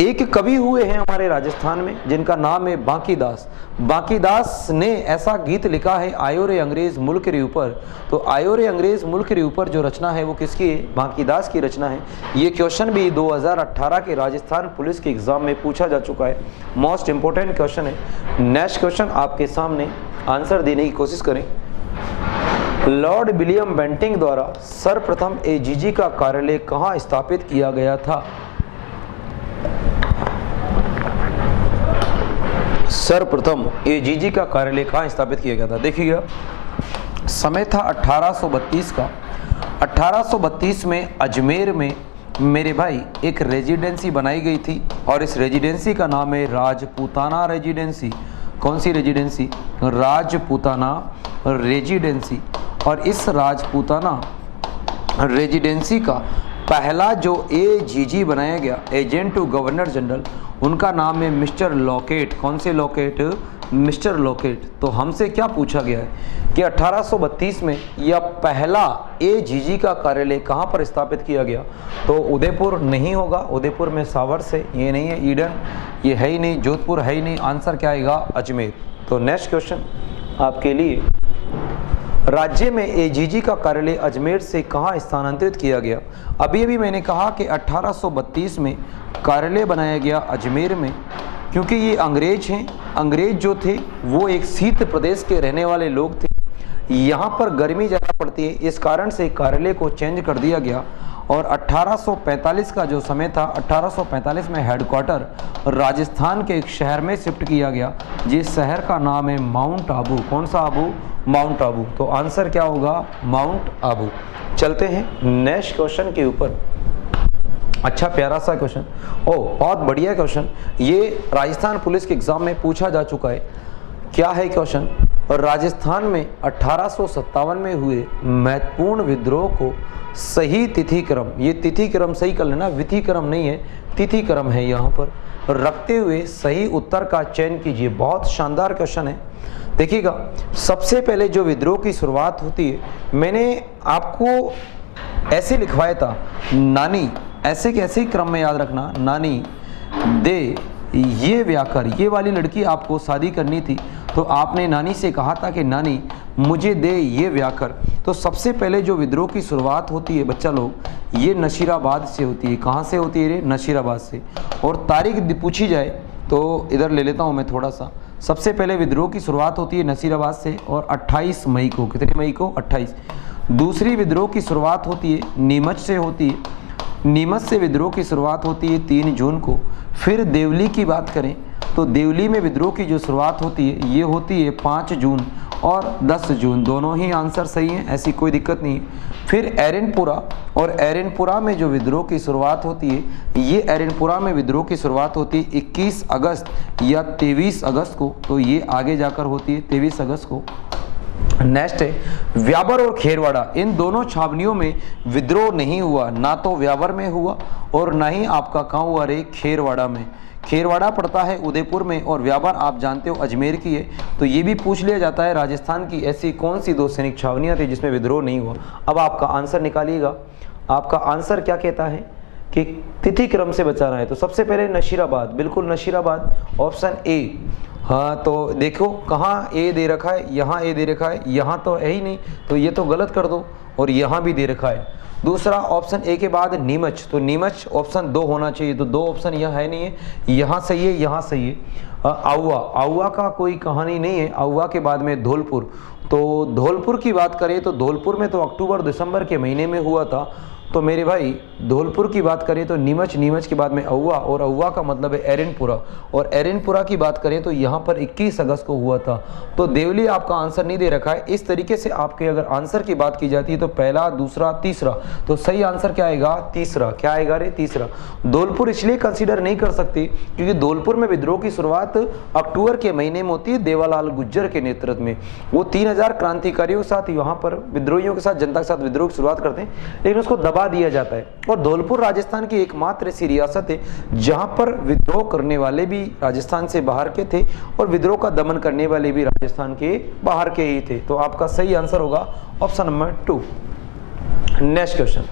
एक कवि हुए हैं हमारे राजस्थान में जिनका नाम है बांकीदास। बांकीदास ने ऐसा गीत लिखा है, आयो रे अंग्रेज मुल्क रे ऊपर। तो आयो रे अंग्रेज मुल्क रे ऊपर जो रचना है वो किसकी है? बांकीदास की रचना है। ये क्वेश्चन भी 2018 के राजस्थान पुलिस के एग्जाम में पूछा जा चुका है। मोस्ट इंपोर्टेंट क्वेश्चन है। नेक्स्ट क्वेश्चन आपके सामने, आंसर देने की कोशिश करें। लॉर्ड विलियम बेंटिंक द्वारा सर्वप्रथम एजीजी का कार्यालय कहाँ स्थापित किया गया था? सर्वप्रथम एजीजी का कार्यालय कहाँ स्थापित किया गया था? देखिएगा, समय था 1832 का। 1832 में अजमेर में मेरे भाई एक रेजिडेंसी बनाई गई थी और इस रेजिडेंसी का नाम है राजपूताना रेजिडेंसी। कौन सी रेजिडेंसी? राजपूताना रेजिडेंसी। और इस राजपूताना रेजिडेंसी का पहला जो एजीजी बनाया गया, एजेंट टू गवर्नर जनरल, उनका नाम है मिस्टर लॉकेट। कौन से लॉकेट? Mister locket. तो हमसे क्या पूछा गया है कि 1832 में यह पहला एजीजी का कार्यालय कहाँ पर स्थापित किया गया? तो उदयपुर नहीं होगा, उदयपुर में सावर्स है, ये नहीं है, ईडन ये है ही नहीं, जोधपुर है ही नहीं। आंसर क्या आएगा? अजमेर। तो नेक्स्ट क्वेश्चन आपके लिए, राज्य में एजीजी का कार्यालय अजमेर से कहाँ स्थानांतरित किया गया? अभी अभी मैंने कहा कि 1832 में कार्यालय बनाया गया अजमेर में, क्योंकि ये अंग्रेज हैं। अंग्रेज जो थे वो एक शीत प्रदेश के रहने वाले लोग थे, यहाँ पर गर्मी ज़्यादा पड़ती है, इस कारण से कार्यालय को चेंज कर दिया गया। और 1845 का जो समय था, 1845 में हेडक्वार्टर राजस्थान के एक शहर में शिफ्ट किया गया, जिस शहर का नाम है माउंट आबू। कौन सा आबू? माउंट आबू। तो आंसर क्या होगा? माउंट आबू। चलते हैं नेक्स्ट क्वेश्चन के ऊपर। अच्छा प्यारा सा क्वेश्चन, बहुत बढ़िया क्वेश्चन, ये राजस्थान पुलिस के एग्जाम में पूछा जा चुका है। क्या है क्वेश्चन? राजस्थान में 1857 में हुए महत्वपूर्ण विद्रोह को सही तिथि क्रम, ये तिथि क्रम सही कर लेना, विधि क्रम नहीं है, तिथि क्रम है यहाँ पर, रखते हुए सही उत्तर का चयन कीजिए। बहुत शानदार क्वेश्चन है। देखिएगा, सबसे पहले जो विद्रोह की शुरुआत होती है, मैंने आपको ऐसे लिखवाया था, नानी, ऐसे कैसे ही क्रम में याद रखना, नानी दे ये व्याकर, ये वाली लड़की आपको शादी करनी थी, तो आपने नानी से कहा था कि नानी मुझे दे ये व्याकर। तो सबसे पहले जो विद्रोह की शुरुआत होती है बच्चा लोग, ये नशीराबाद से होती है। कहाँ से होती है रे? नशीराबाद से। और तारीख पूछी जाए तो इधर ले लेता हूँ मैं थोड़ा सा। सबसे पहले विद्रोह की शुरुआत होती है नसीराबाद से और 28 मई को, कितने मई को? 28। दूसरी विद्रोह की शुरुआत होती है नीमच से होती है, नीमच से विद्रोह की शुरुआत होती है 3 जून को। फिर देवली की बात करें तो देवली में विद्रोह की जो शुरुआत होती है ये होती है 5 जून और 10 जून, दोनों ही आंसर सही हैं, ऐसी कोई दिक्कत नहीं है। फिर एरनपुरा, और एरनपुरा में जो विद्रोह की शुरुआत होती है, ये एरनपुरा में विद्रोह की शुरुआत होती है 21 अगस्त या 23 अगस्त को, तो ये आगे जाकर होती है 23 अगस्त को। नेक्स्ट है व्यावर और खेरवाड़ा, इन दोनों छावनियों में विद्रोह नहीं हुआ, ना तो व्यावर में हुआ और ना ही आपका कहाँ हुआ रे? खेरवाड़ा में। खेरवाड़ा पड़ता है उदयपुर में और व्यावर आप जानते हो अजमेर की है। तो ये भी पूछ लिया जाता है राजस्थान की ऐसी कौन सी 2 सैनिक छावनियाँ थी जिसमें विद्रोह नहीं हुआ। अब आपका आंसर निकालिएगा, आपका आंसर क्या कहता है कि तिथि क्रम से बचाना है। तो सबसे पहले नशीराबाद, बिल्कुल नशीराबाद, ऑप्शन ए। हाँ तो देखो कहाँ ए दे रखा है, यहाँ ए दे रखा है, यहाँ तो है ही नहीं, तो ये तो गलत कर दो, और यहाँ भी दे रखा है। दूसरा ऑप्शन ए के बाद नीमच, तो नीमच ऑप्शन 2 होना चाहिए, तो 2 ऑप्शन यहाँ है नहीं है, यहाँ सही है, यहाँ सही है। आउवा, आउवा का कोई कहानी नहीं है। आउवा के बाद में धौलपुर, तो धौलपुर की बात करें तो धौलपुर में तो अक्टूबर दिसंबर के महीने में हुआ था। तो मेरे भाई धौलपुर की बात करें तो नीमच, नीमच के बाद में अहुआ, और अहुआ का मतलब है एरनपुरा, और एरनपुरा की बात करें तो यहाँ पर 21 अगस्त को हुआ था। तो देवली आपका आंसर नहीं दे रखा है। इस तरीके से आपके अगर आंसर की बात की जाती है तो पहला, दूसरा, तीसरा, तो सही आंसर क्या आएगा? तीसरा। क्या आएगा रे? तीसरा। धौलपुर इसलिए कंसीडर नहीं कर सकते क्योंकि धौलपुर में विद्रोह की शुरुआत अक्टूबर के महीने में होती है देवालाल गुज्जर के नेतृत्व में। वो 3000 क्रांतिकारियों के साथ यहाँ पर विद्रोहियों के साथ, जनता के साथ विद्रोह की शुरुआत करते हैं, लेकिन उसको दबा दिया जाता है। और धौलपुर राजस्थान की एकमात्र ऐसी रियासत है जहां पर विद्रोह करने वाले भी राजस्थान से बाहर के थे और विद्रोह का दमन करने वाले भी राजस्थान के बाहर के ही थे। तो आपका सही आंसर होगा option number 2। Next question,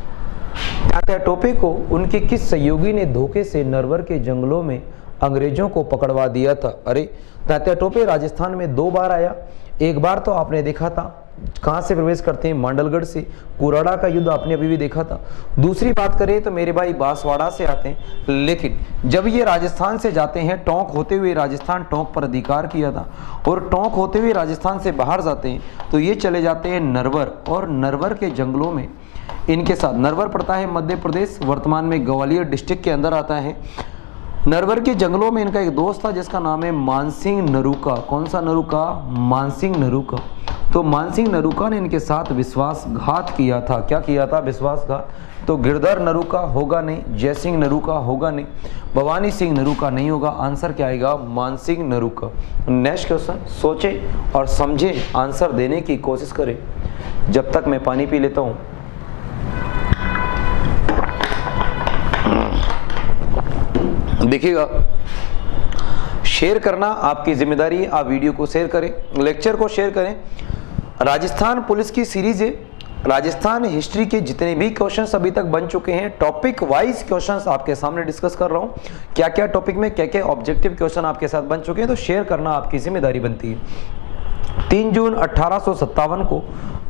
Tatya Tope को उनके किस सहयोगी ने धोखे से नरवर के जंगलों में अंग्रेजों को पकड़वा दिया था? अरे, तात्या टोपे राजस्थान में 2 बार आया। एक बार तो आपने देखा था कहां से प्रवेश करते हैं, मांडलगढ़ से। कुराड़ा का युद्ध आपने अभी भी देखा था। दूसरी बात करें तो मेरे भाई बांसवाड़ा से आते हैं, लेकिन जब ये राजस्थान से जाते हैं, टोंक होते हुए राजस्थान टोंक पर अधिकार किया था, और टोंक होते हुए राजस्थान से बाहर जाते हैं तो ये चले जाते हैं नरवर, और नरवर के जंगलों में इनके साथ, नरवर पड़ता है मध्य प्रदेश, वर्तमान में ग्वालियर डिस्ट्रिक्ट के अंदर आता है। नरवर के जंगलों में इनका एक दोस्त था जिसका नाम है मानसिंह नरूका। कौन सा नरूका? मानसिंह नरूका। तो मानसिंह नरूका ने इनके साथ विश्वासघात किया था। क्या किया था? विश्वासघात। तो गिरधर नरूका होगा नहीं, जयसिंह नरूका होगा नहीं, भवानी सिंह नरूका नहीं होगा। आंसर क्या आएगा? मानसिंह नरूका। नेक्स्ट क्वेश्चन, सोचे और समझे, आंसर देने की कोशिश करें। जब तक मैं पानी पी लेता हूं। देखिएगा, शेयर करना आपकी जिम्मेदारी है। आप वीडियो को शेयर करें, लेक्चर को शेयर करें। राजस्थान पुलिस की सीरीज है। राजस्थान हिस्ट्री के जितने भी क्वेश्चंस अभी तक बन चुके हैं, टॉपिक वाइज क्वेश्चंस आपके सामने डिस्कस कर रहा हूं। क्या क्या टॉपिक में क्या क्या ऑब्जेक्टिव क्वेश्चन आपके साथ बन चुके हैं, तो शेयर करना आपकी जिम्मेदारी बनती है। 3 जून 1857 को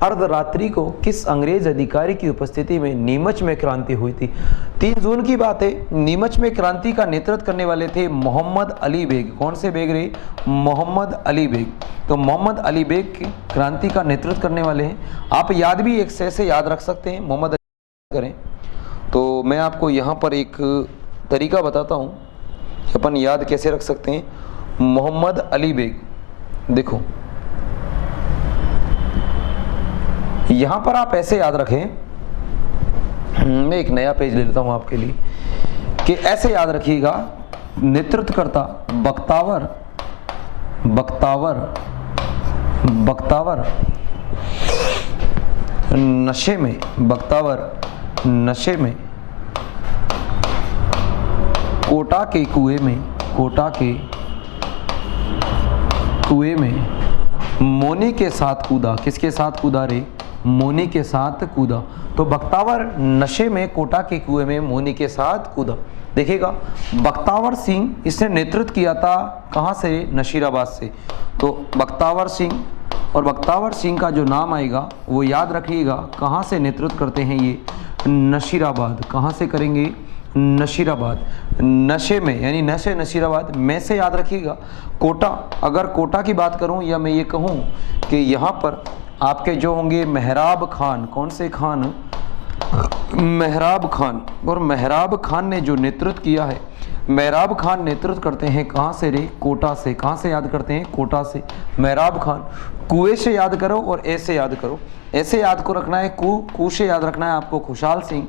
अर्धरात्रि को किस अंग्रेज अधिकारी की उपस्थिति में नीमच में क्रांति हुई थी? 3 जून की बात है। नीमच में क्रांति का नेतृत्व करने वाले थे मोहम्मद अली बेग। कौन से बेग रहे? मोहम्मद अली बेग। तो मोहम्मद अली बेग की क्रांति का नेतृत्व करने वाले हैं। आप याद भी एक से याद रख सकते हैं, मोहम्मद अली करें। तो मैं आपको यहाँ पर एक तरीका बताता हूँ कि अपन याद कैसे रख सकते हैं। मोहम्मद अली बेग, देखो यहां पर आप ऐसे याद रखें। मैं एक नया पेज ले लेता हूं आपके लिए कि ऐसे याद रखिएगा, नेतृत्वकर्ता बख्तावर, बख्तावर, बख्तावर नशे में, बख्तावर नशे में, कोटा के कुएं में, कोटा के कुएं में मोनी के साथ कूदा। किसके साथ कूदा रे? मोनी के साथ कूदा। तो बख्तावर नशे में कोटा के कुएं में मोनी के साथ कूदा। देखिएगा, बख्तावर सिंह इसने नेतृत्व किया था कहां से? नशीराबाद से। तो बख्तावर सिंह, और बख्तावर सिंह का जो नाम आएगा वो याद रखिएगा, कहां से नेतृत्व करते हैं ये? नशीराबाद। कहां से करेंगे? नशीराबाद। नशे में यानी नशे, नशीराबाद में से याद रखिएगा। कोटा, अगर कोटा की बात करूं या मैं ये कहूं कि यहाँ पर आपके जो होंगे मेहराब खान। कौन से खान? मेहराब खान। और मेहराब खान ने जो नेतृत्व किया है, मेहराब खान नेतृत्व करते हैं कहाँ से रे? कोटा से। कहाँ से याद करते हैं? कोटा से। मेहराब खान। कुएं से याद करो और ऐसे याद करो। ऐसे याद को रखना है, कू से याद रखना है आपको खुशहाल सिंह।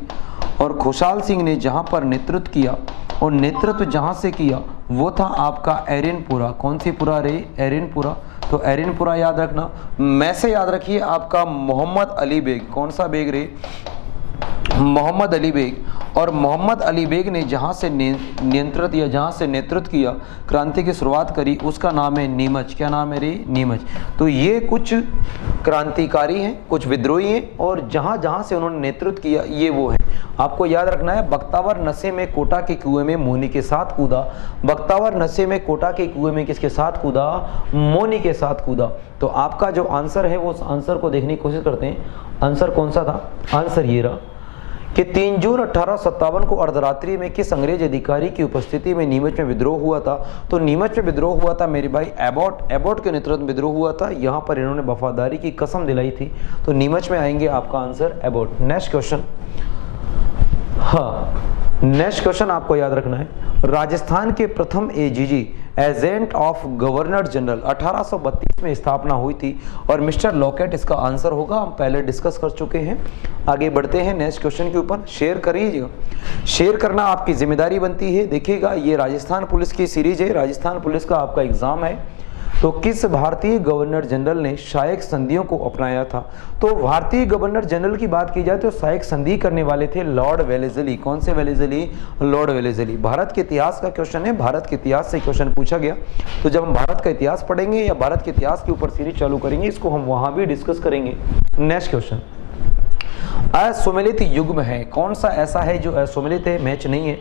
और खुशहाल सिंह ने जहाँ पर नेतृत्व किया, और नेतृत्व जहाँ से किया वो था आपका एरिनपुरा। कौन सी पुरा रे? एरिनपुरा। तो एरिनपुरा याद रखना। मैं से याद रखिए आपका मोहम्मद अली बेग। कौन सा बेग रे? मोहम्मद अली बेग। और मोहम्मद अली बेग ने जहाँ से नियंत्रित या जहाँ से नेतृत्व किया, क्रांति की शुरुआत करी, उसका नाम है नीमच। क्या नाम है रे? नीमच। तो ये कुछ क्रांतिकारी हैं, कुछ विद्रोही हैं, और जहाँ जहाँ से उन्होंने नेतृत्व किया ये वो है। आपको याद रखना है, बख्तावर नशे में कोटा के कुएं में मोनी के साथ कूदा। बख्तावर नशे में कोटा के कुएं में किसके साथ कूदा? मोनी के साथ कूदा। तो आपका जो आंसर है वो आंसर को देखने की कोशिश करते हैं। आंसर कौन सा था? आंसर ये रहा कि 3 जून 1857 को अर्धरात्रि में किस अंग्रेज अधिकारी की उपस्थिति में नीमच में विद्रोह हुआ था? तो नीमच में विद्रोह हुआ था मेरे भाई एबॉट के नेतृत्व में विद्रोह हुआ था। यहाँ पर इन्होंने वफादारी की कसम दिलाई थी। तो नीमच में आएंगे आपका आंसर एबॉट। नेक्स्ट क्वेश्चन, हाँ नेक्स्ट क्वेश्चन आपको याद रखना है। राजस्थान के प्रथम AGG, agent of governor general, 1832 में स्थापना हुई थी, और मिस्टर लॉकेट इसका आंसर होगा। हम पहले डिस्कस कर चुके हैं। आगे बढ़ते हैं नेक्स्ट क्वेश्चन के ऊपर। शेयर करिएगा, शेयर करना आपकी जिम्मेदारी बनती है। देखिएगा, ये राजस्थान पुलिस की सीरीज है, राजस्थान पुलिस का आपका एग्जाम है। तो किस भारतीय गवर्नर जनरल ने सहायक संधियों को अपनाया था? तो भारतीय गवर्नर जनरल की बात की जाए तो सहायक संधि करने वाले थे लॉर्ड वेलेस्ली। कौन से वेलेस्ली? Lord Wellesley. भारत के इतिहास का क्वेश्चन है, भारत के इतिहास से क्वेश्चन पूछा गया। तो जब हम भारत का इतिहास पढ़ेंगे या भारत के इतिहास के ऊपर सीरीज चालू करेंगे, इसको हम वहां भी डिस्कस करेंगे। नेक्स्ट क्वेश्चन, असुमेलित युग्म है, कौन सा ऐसा है जो असुमेलित है, मैच नहीं है।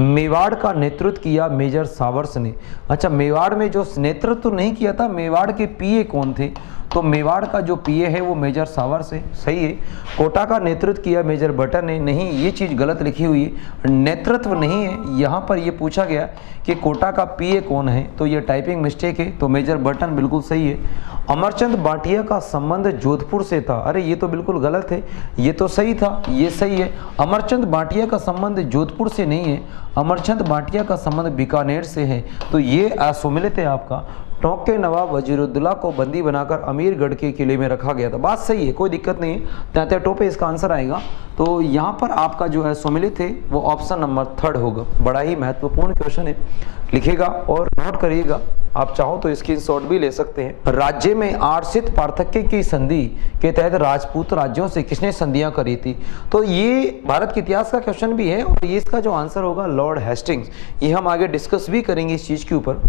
मेवाड़ का नेतृत्व किया मेजर सावर्स ने। अच्छा, मेवाड़ में जो नेतृत्व नहीं किया था, मेवाड़ के पीए कौन थे, तो मेवाड़ का जो पीए है वो मेजर सावर्स है, सही है। कोटा का नेतृत्व किया मेजर बटन ने, नहीं ये चीज़ गलत लिखी हुई है, नेतृत्व नहीं है। यहाँ पर ये पूछा गया कि कोटा का पीए कौन है, तो ये टाइपिंग मिस्टेक है, तो मेजर बटन बिल्कुल सही है। अमरचंद भाटिया का संबंध जोधपुर से था, अरे ये तो बिल्कुल गलत है, ये तो सही था, ये सही है। अमरचंद भाटिया का संबंध जोधपुर से नहीं है, अमरचंद भाटिया का संबंध बीकानेर से है, तो ये असुमेलित है आपका। टोंक के नवाब वजीरुद्दौला को बंदी बनाकर अमीरगढ़ के किले में रखा गया था, बात सही है, कोई दिक्कत नहीं है, त्यात्या टोपे इसका आंसर आएगा। तो यहाँ पर आपका जो है सुमेलित है वो ऑप्शन नंबर 3 होगा। बड़ा ही महत्वपूर्ण क्वेश्चन है, लिखेगा और नोट करिएगा, आप चाहो तो स्क्रीनशॉट भी ले सकते हैं। राज्य में आर्षित पार्थक्य की संधि के तहत राजपूत राज्यों से किसने संधियां करी थी, तो ये भारत के इतिहास का क्वेश्चन भी है और ये इसका जो आंसर होगा लॉर्ड हेस्टिंग्स। ये हम आगे डिस्कस भी करेंगे इस चीज के ऊपर।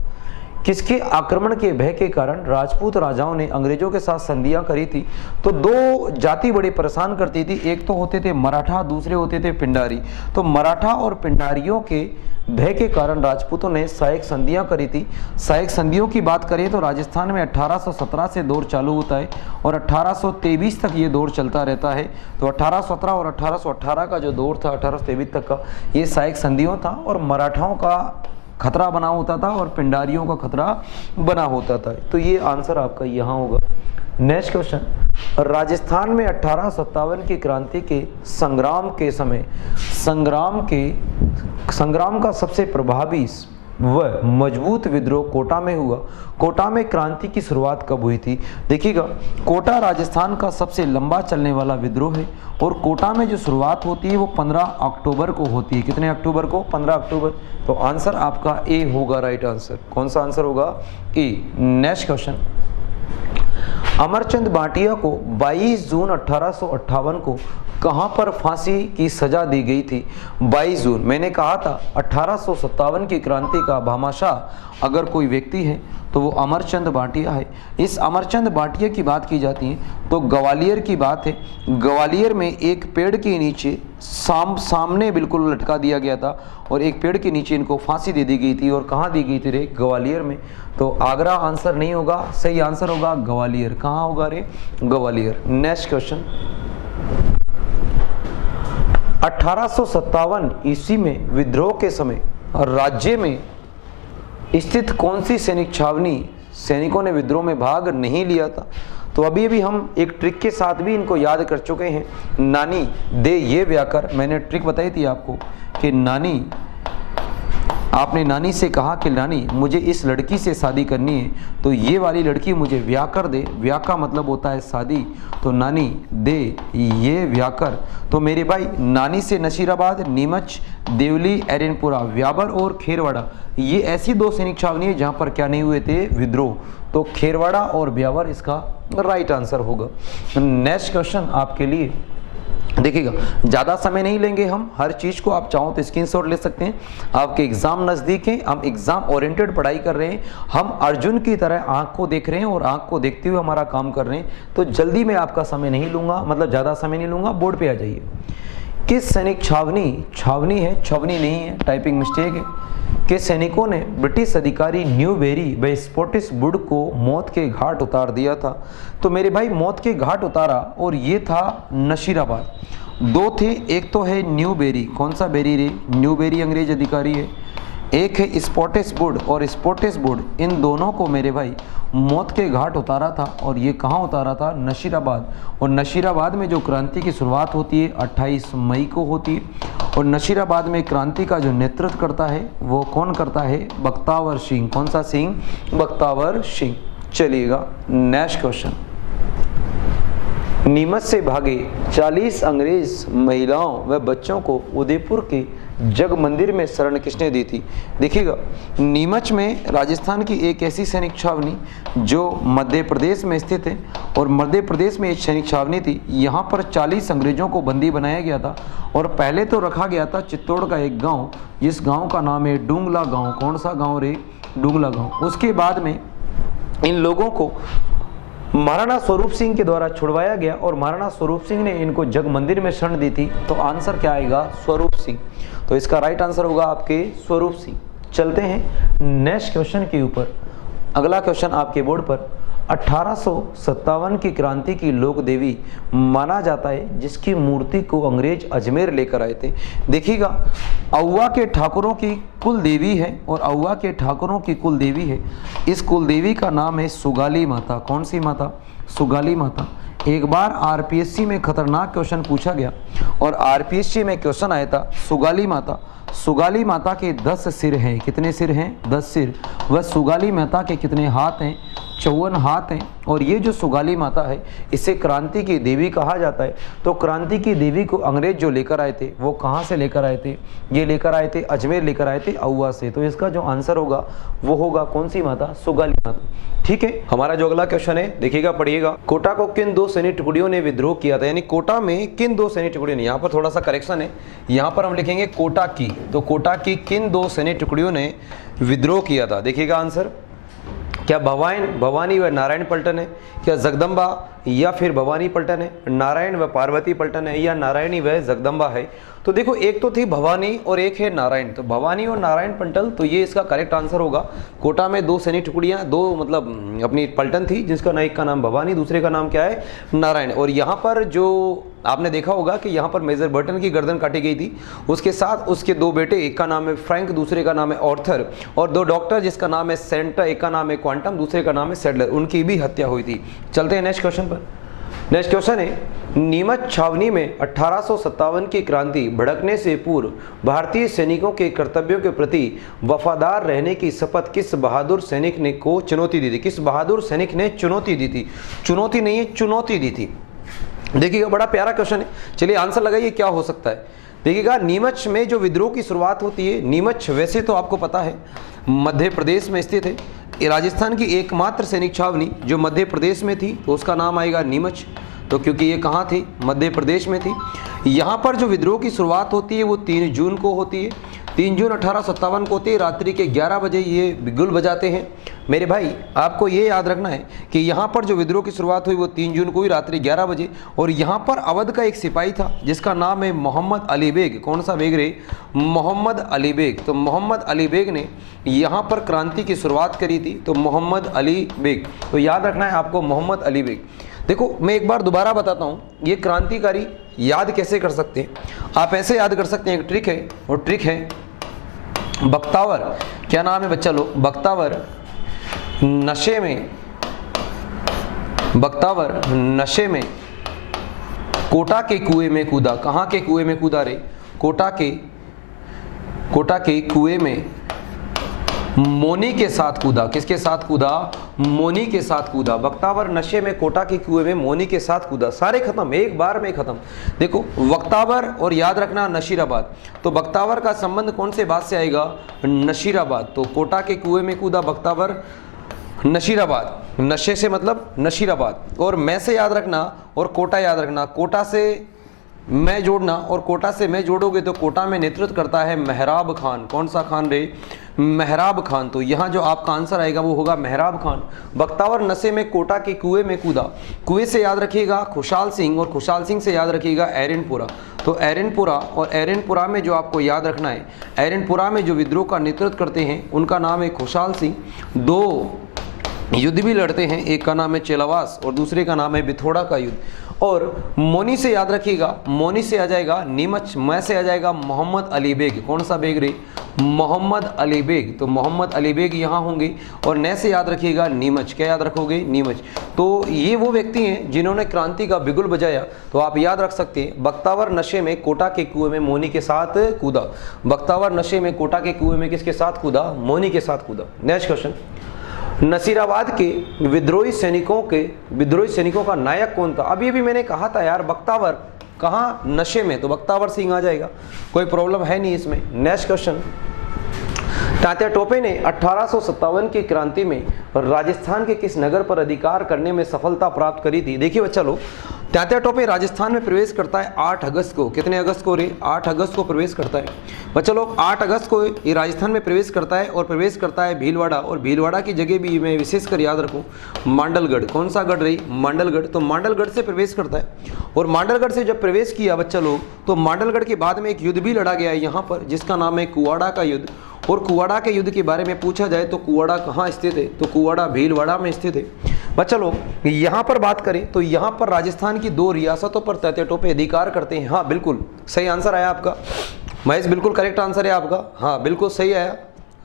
किसके आक्रमण के भय के कारण राजपूत राजाओं ने अंग्रेजों के साथ संधियां करी थी, तो दो जाति बड़ी परेशान करती थी, एक तो होते थे मराठा, दूसरे होते थे पिंडारी। तो मराठा और पिंडारियों के भय के कारण राजपूतों ने सहायक संधियां करी थी। सहायक संधियों की बात करें तो राजस्थान में 1817 से दौर चालू होता है और 1823 तक ये दौर चलता रहता है। तो 1817 और 1818 का जो दौर था 1823 तक का, ये सहायक संधियों था और मराठाओं का खतरा बना होता था और पिंडारियों का खतरा बना होता था, तो ये आंसर आपका यहाँ होगा। नेक्स्ट क्वेश्चन, राजस्थान में 1857 की क्रांति के संग्राम के समय संग्राम का सबसे प्रभावी व मजबूत विद्रोह कोटा में हुआ। कोटा में क्रांति की शुरुआत कब हुई थी, देखिएगा कोटा राजस्थान का सबसे लंबा चलने वाला विद्रोह है और कोटा में जो शुरुआत होती है वो 15 अक्टूबर को होती है। कितने अक्टूबर को, 15 अक्टूबर। तो आंसर आपका ए होगा, राइट आंसर। कौन सा आंसर होगा, ए। नेक्स्ट क्वेश्चन, अमरचंद भाटिया को 22 जून 1858 को कहां पर फांसी की सजा दी गई थी। 22 जून, मैंने कहा था 1857 की क्रांति का भामाशाह अगर कोई व्यक्ति है तो वो अमरचंद भाटिया है। इस अमरचंद भाटिया की बात की जाती है तो ग्वालियर की बात है। ग्वालियर में एक पेड़ के नीचे सामने बिल्कुल लटका दिया गया था और एक पेड़ के नीचे इनको फांसी दे दी गई थी। और कहाँ दी गई थी रे, ग्वालियर में। तो आगरा आंसर नहीं होगा, सही आंसर होगा ग्वालियर। कहाँ होगा रे, ग्वालियर। नेक्स्ट क्वेश्चन, 1857 ईस्वी में विद्रोह के समय राज्य में स्थित कौन सी सैनिक छावनी सैनिकों ने विद्रोह में भाग नहीं लिया था। तो अभी हम एक ट्रिक के साथ भी इनको याद कर चुके हैं। नानी दे ये व्याकर, मैंने ट्रिक बताई थी आपको कि नानी, आपने नानी से कहा कि नानी मुझे इस लड़की से शादी करनी है, तो ये वाली लड़की मुझे ब्याह कर दे। ब्याह का मतलब होता है शादी, तो नानी दे ये ब्याह कर। तो मेरे भाई नानी से नशीराबाद, नीमच, देवली, एरनपुरा, व्याबर और खेरवाड़ा, ये ऐसी दो सैनिक छावनी है जहाँ पर क्या नहीं हुए थे, विद्रोह। तो खेरवाड़ा और ब्यावर इसका राइट आंसर होगा। नेक्स्ट क्वेश्चन आपके लिए, देखिएगा ज़्यादा समय नहीं लेंगे हम, हर चीज़ को आप चाहो तो स्क्रीनशॉट ले सकते हैं। आपके एग्जाम नज़दीक हैं, हम एग्जाम ओरिएंटेड पढ़ाई कर रहे हैं, हम अर्जुन की तरह आंख को देख रहे हैं और आंख को देखते हुए हमारा काम कर रहे हैं। तो जल्दी मैं आपका समय नहीं लूँगा, मतलब ज़्यादा समय नहीं लूँगा, बोर्ड पे आ जाइए। किस सैनिक छावनी है, छवनी नहीं है, टाइपिंग मिस्टेक है, के सैनिकों ने ब्रिटिश अधिकारी न्यूबेरी व स्कॉटिश वुड को मौत के घाट उतार दिया था। तो मेरे भाई मौत के घाट उतारा और ये था नशीराबाद। दो थे, एक तो है न्यूबेरी, कौन सा बेरी रे, न्यूबेरी अंग्रेज अधिकारी है। एक है स्कॉटिश वुड, और स्कॉटिश वुड, इन दोनों को मेरे भाई मौत के घाट उतारा था। और ये कहाँ उतारा था, नशीराबाद। और नशीराबाद में जो क्रांति की शुरुआत होती है 28 मई को होती है। और नशीराबाद में क्रांति का जो नेतृत्व करता है वो कौन करता है, बख्तावर सिंह। कौन सा सिंह, बख्तावर सिंह। चलिएगा नेक्स्ट क्वेश्चन, नीमच से भागे 40 अंग्रेज महिलाओं व बच्चों को उदयपुर के जग मंदिर में शरण किसने दी थी। देखिएगा नीमच में राजस्थान की एक ऐसी सैनिक छावनी जो मध्य प्रदेश में स्थित है, और मध्य प्रदेश में एक सैनिक छावनी थी। यहाँ पर 40 अंग्रेजों को बंदी बनाया गया था और पहले तो रखा गया था चित्तौड़ का एक गांव, जिस गांव का नाम है डूंगला गांव। कौन सा गांव रे, डूंगला गांव। उसके बाद में इन लोगों को महाराणा स्वरूप सिंह के द्वारा छुड़वाया गया और महाराणा स्वरूप सिंह ने इनको जग मंदिर में शरण दी थी। तो आंसर क्या आएगा? स्वरूप सिंह। तो इसका राइट आंसर होगा आपके स्वरूप सिंह। चलते हैं नेक्स्ट क्वेश्चन के ऊपर। अगला क्वेश्चन आपके बोर्ड पर 1857 की क्रांति की लोक देवी माना जाता है जिसकी मूर्ति को अंग्रेज अजमेर लेकर आए थे। देखिएगा, अहुआ के ठाकुरों की कुल देवी है और अहुआ के ठाकुरों की कुल देवी है। इस कुल देवी का नाम है सुगाली माता। कौन सी माता? सुगाली माता। एक बार आरपीएससी में खतरनाक क्वेश्चन पूछा गया और आरपीएससी में क्वेश्चन आया था सुगाली माता। सुगाली माता के 10 सिर हैं। कितने सिर हैं? 10 सिर। वह सुगाली माता के कितने हाथ हैं? 54 हाथ हैं। और ये जो सुगाली माता है इसे क्रांति की देवी कहा जाता है। तो क्रांति की देवी को अंग्रेज जो लेकर आए थे वो कहाँ से लेकर आए थे? ये लेकर आए थे अजमेर, लेकर आए थे अहुआ से। तो इसका जो आंसर होगा वो होगा कौन सी माता? सुगाली माता। ठीक है, हमारा जो अगला क्वेश्चन है देखिएगा, पढ़िएगा। कोटा को किन 2 सैनिक टुकड़ियों ने विद्रोह किया था? यानी कोटा में किन 2 सैनिक टुकड़ियों ने, यहाँ पर थोड़ा सा करेक्शन है, यहाँ पर हम लिखेंगे कोटा की। तो कोटा की किन 2 सैनिक टुकड़ियों ने विद्रोह किया था? देखिएगा आंसर, क्या भवानी व नारायण पलटन है, क्या जगदम्बा या फिर भवानी पलटन है, नारायण व पार्वती पलटन है, या नारायणी व जगदम्बा है? तो देखो, एक तो थी भवानी और एक है नारायण। तो भवानी और नारायण पलटन, तो ये इसका करेक्ट आंसर होगा। कोटा में 2 सैनिक टुकड़ियाँ, 2 मतलब अपनी पलटन थी जिसका एक का नाम भवानी, दूसरे का नाम क्या है? नारायण। और यहाँ पर जो आपने देखा होगा कि यहाँ पर मेजर बर्टन की गर्दन काटी गई थी, उसके साथ उसके 2 बेटे, एक का नाम है फ्रैंक, दूसरे का नाम है ऑर्थर, और 2 डॉक्टर जिसका नाम है सेंटा, एक का नाम है क्वांटम, दूसरे का नाम है सेडलर, उनकी भी हत्या हुई थी। चलते हैं नेक्स्ट क्वेश्चन पर। नेक्स्ट क्वेश्चन है, नीमच छावनी में 1857 की क्रांति भड़कने से पूर्व भारतीय सैनिकों के कर्तव्यों के प्रति वफादार रहने की शपथ किस बहादुर सैनिक ने को चुनौती दी थी? किस बहादुर सैनिक ने चुनौती दी थी? चुनौती नहीं है, चुनौती दी थी। देखिएगा, बड़ा प्यारा क्वेश्चन है। चलिए आंसर लगाइए क्या हो सकता है। देखिएगा, नीमच में जो विद्रोह की शुरुआत होती है, नीमच वैसे तो आपको पता है मध्य प्रदेश में स्थित है। राजस्थान की एकमात्र सैनिक छावनी जो मध्य प्रदेश में थी तो उसका नाम आएगा नीमच। तो क्योंकि ये कहाँ थी? मध्य प्रदेश में थी। यहाँ पर जो विद्रोह की शुरुआत होती है वो 3 जून को होती है। 3 जून 1857 को होती है। रात्रि के 11 बजे ये बिगुल बजाते हैं। मेरे भाई, आपको ये याद रखना है कि यहाँ पर जो विद्रोह की शुरुआत हुई वो 3 जून को हुई रात्रि 11 बजे। और यहाँ पर अवध का एक सिपाही था जिसका नाम है मोहम्मद अली बेग। कौन सा बेग रे? मोहम्मद अली बेग। तो मोहम्मद अली बेग ने यहाँ पर क्रांति की शुरुआत करी थी। तो मोहम्मद अली बेग, तो याद रखना है आपको मोहम्मद अली बेग। देखो, मैं एक बार दोबारा बताता हूँ, ये क्रांतिकारी याद कैसे कर सकते हैं। आप ऐसे याद कर सकते हैं, एक ट्रिक है, और ट्रिक है बख्तावर। क्या नाम है बच्चा लोग? बख्तावर नशे में, बख्तावर नशे में कोटा के कुएं में कूदा। कहाँ के कुएं में कूदा रे? कोटा के कुएं में मोनी के साथ कूदा। किसके साथ कूदा? मोनी के साथ कूदा। बख्तावर नशे में कोटा के कुएं में मोनी के साथ कूदा। सारे खत्म, एक बार में खत्म। देखो, बख्तावर और याद रखना नशीराबाद। तो बख्तावर का संबंध कौन से बात से आएगा? नशीराबाद। तो कोटा के कुएं में कूदा बख्तावर, नशीराबाद, नशे से मतलब नशीराबाद। और मैं से याद रखना और कोटा याद रखना। कोटा से मैं जोड़ना और कोटा से मैं जोड़ोगे तो कोटा में नेतृत्व करता है मेहराब खान। कौन सा खान रे? मेहराब खान। तो यहाँ जो आपका आंसर आएगा वो होगा मेहराब खान। बख्तावर नशे में कोटा के कुएं में कूदा। कुएं से याद रखिएगा खुशहाल सिंह, और खुशहाल सिंह से याद रखिएगा एरनपुरा। तो एरनपुरा, और एरनपुरा में जो आपको याद रखना है, एरनपुरा में जो विद्रोह का नेतृत्व करते हैं उनका नाम है खुशहाल सिंह। 2 युद्ध भी लड़ते हैं, एक का नाम है चेलावास और दूसरे का नाम है बिथोड़ा का युद्ध। और मोनी से याद रखिएगा, मोनी से आ जाएगा नीमच, मैं से आ जाएगा मोहम्मद अली बेग। कौन सा बेग रे? मोहम्मद अली बेग। तो मोहम्मद अली बेग यहाँ होंगे। और न से याद रखिएगा नीमच। क्या याद रखोगे? नीमच। तो ये वो व्यक्ति हैं जिन्होंने क्रांति का बिगुल बजाया। तो आप याद रख सकते हैं, बख्तावर नशे में कोटा के कुएं में मोनी के साथ कूदा। बख्तावर नशे में कोटा के कुएं में किसके साथ कूदा? मोनी के साथ कूदा। नेक्स्ट क्वेश्चन, नसीराबाद के विद्रोही सैनिकों का नायक कौन था? अभी मैंने कहा था यार, बख्तावर। कहाँ? नशे में। तो बख्तावर सिंह आ जाएगा, कोई प्रॉब्लम है नहीं इसमें। नेक्स्ट क्वेश्चन, तात्या टोपे ने 1857 की क्रांति में राजस्थान के किस नगर पर अधिकार करने में सफलता प्राप्त करी थी? देखिए बच्चा लोग, तात्या टोपे राजस्थान में प्रवेश करता है 8 अगस्त को। कितने अगस्त को रे? 8 अगस्त को प्रवेश करता है बच्चा लोग। 8 अगस्त को ये राजस्थान में प्रवेश करता है और प्रवेश करता है भीलवाड़ा, और भीलवाड़ा की जगह भी मैं विशेषकर याद रखूँ मांडलगढ़। कौन सा गढ़ रही? मांडलगढ़। तो मांडलगढ़ से प्रवेश करता है, और मांडलगढ़ से जब प्रवेश किया बच्चा लोग, तो मांडलगढ़ के बाद में एक युद्ध भी लड़ा गया है यहाँ पर, जिसका नाम है कुवाड़ा का युद्ध। और कुवाड़ा के युद्ध के बारे में पूछा जाए तो कुवाड़ा कहाँ स्थित है? तो कुवाड़ा भीलवाड़ा में स्थित है बच्चा लोग। यहाँ पर बात करें तो यहाँ पर राजस्थान की 2 रियासतों पर तात्या टोपे अधिकार करते हैं। हाँ बिल्कुल सही आंसर आया आपका महेश, बिल्कुल करेक्ट आंसर है आपका। हाँ बिल्कुल सही आया।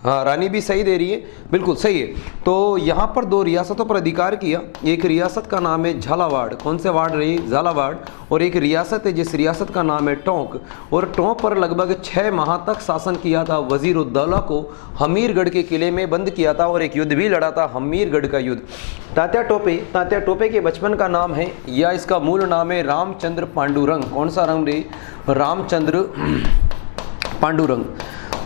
हाँ रानी भी सही दे रही है, बिल्कुल सही है। तो यहाँ पर 2 रियासतों पर अधिकार किया। एक रियासत का नाम है झालावाड़। कौन से वार्ड रही? झालावाड़। और एक रियासत है जिस रियासत का नाम है टोंक। और टोंक पर लगभग 6 माह तक शासन किया था। वजीरुद्दौला को हमीरगढ़ के किले में बंद किया था और एक युद्ध भी लड़ा था, हमीरगढ़ का युद्ध। तात्या टोपे के बचपन का नाम है या इसका मूल नाम है रामचंद्र पांडुरंग। कौन सा रंग रही? रामचंद्र पांडुरंग।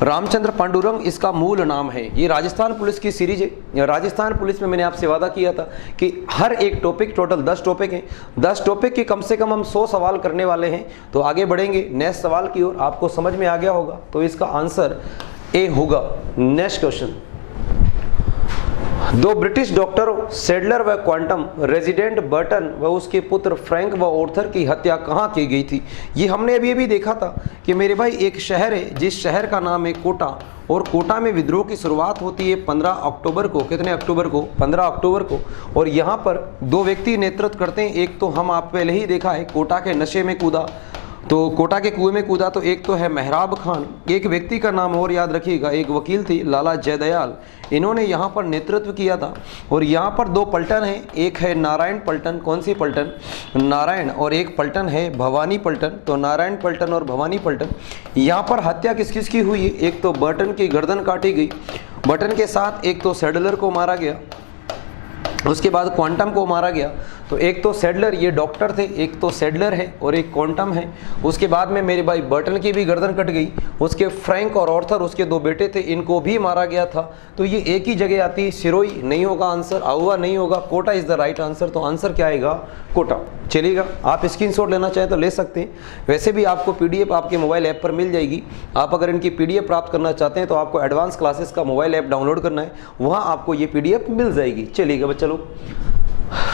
रामचंद्र पांडुरंग इसका मूल नाम है। ये राजस्थान पुलिस की सीरीज है। राजस्थान पुलिस में मैंने आपसे वादा किया था कि हर एक टॉपिक, टोटल 10 टॉपिक हैं, 10 टॉपिक के कम से कम हम 100 सवाल करने वाले हैं। तो आगे बढ़ेंगे नेक्स्ट सवाल की ओर। आपको समझ में आ गया होगा, तो इसका आंसर ए होगा। नेक्स्ट क्वेश्चन, 2 ब्रिटिश डॉक्टरों सैडलर व क्वांटम रेजिडेंट बर्टन व उसके पुत्र फ्रैंक व ऑर्थर की हत्या कहाँ की गई थी? ये हमने अभी देखा था कि मेरे भाई एक शहर है जिस शहर का नाम है कोटा, और कोटा में विद्रोह की शुरुआत होती है 15 अक्टूबर को। कितने अक्टूबर को? 15 अक्टूबर को। और यहाँ पर 2 व्यक्ति नेतृत्व करते हैं। एक तो हम आप पहले ही देखा है, कोटा के नशे में कूदा, तो कोटा के कुएं में कूदा। तो एक तो है मेहराब खान, एक व्यक्ति का नाम और याद रखिएगा, एक वकील थे लाला जयदयाल, इन्होंने यहाँ पर नेतृत्व किया था। और यहाँ पर 2 पलटन हैं, एक है नारायण पलटन। कौन सी पलटन? नारायण। और एक पलटन है भवानी पलटन। तो नारायण पलटन और भवानी पलटन। यहाँ पर हत्या किस किस की हुई है? एक तो बर्टन की गर्दन काटी गई, बर्टन के साथ एक तो सैडलर को मारा गया, उसके बाद क्वांटम को मारा गया। तो एक तो सैडलर, ये डॉक्टर थे, एक तो सैडलर है और एक क्वांटम है। उसके बाद में मेरे भाई बर्टन की भी गर्दन कट गई। उसके फ्रैंक और ऑर्थर उसके 2 बेटे थे, इनको भी मारा गया था। तो ये एक ही जगह आती है। सिरोई नहीं होगा आंसर, आउवा नहीं होगा, Kota is the right answer. तो आंसर क्या आएगा? कोटा। चलिएगा, आप स्क्रीनशॉट लेना चाहें तो ले सकते हैं। वैसे भी आपको पीडीएफ आपके मोबाइल ऐप पर मिल जाएगी। आप अगर इनकी पीडीएफ प्राप्त करना चाहते हैं तो आपको एडवांस क्लासेस का मोबाइल ऐप डाउनलोड करना है, वहाँ आपको ये पीडीएफ मिल जाएगी। चलिएगा बच्चा लोग,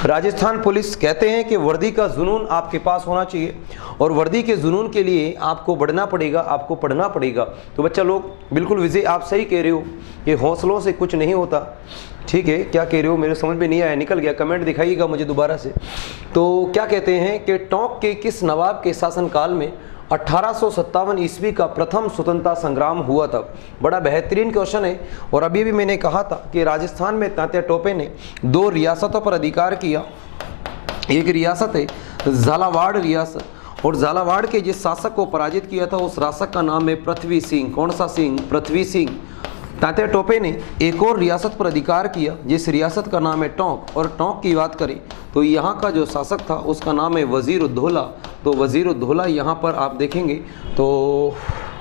राजस्थान पुलिस कहते हैं कि वर्दी का जुनून आपके पास होना चाहिए, और वर्दी के जुनून के लिए आपको बढ़ना पड़ेगा, आपको पढ़ना पड़ेगा। तो बच्चा लोग बिल्कुल विजय आप सही कह रहे हो, ये हौसलों से कुछ नहीं होता। ठीक है, क्या कह रहे हो मेरे समझ में नहीं आया, निकल गया, कमेंट दिखाइएगा मुझे दोबारा से। तो क्या कहते हैं कि टोंक के किस नवाब के शासनकाल में 1857 ईस्वी का प्रथम स्वतंत्रता संग्राम हुआ था? बड़ा बेहतरीन क्वेश्चन है। और अभी भी मैंने कहा था कि राजस्थान में तात्या टोपे ने 2 रियासतों पर अधिकार किया। एक रियासत है झालावाड़ रियासत, और झालावाड़ के जिस शासक को पराजित किया था उस शासक का नाम है पृथ्वी सिंह। कौन सा सिंह? पृथ्वी सिंह। तात्या टोपे ने एक और रियासत पर अधिकार किया जिस रियासत का नाम है टोंक। और टोंक की बात करें तो यहाँ का जो शासक था उसका नाम है वजीरुद्दौला। तो वजीरुद्दौला यहाँ पर आप देखेंगे तो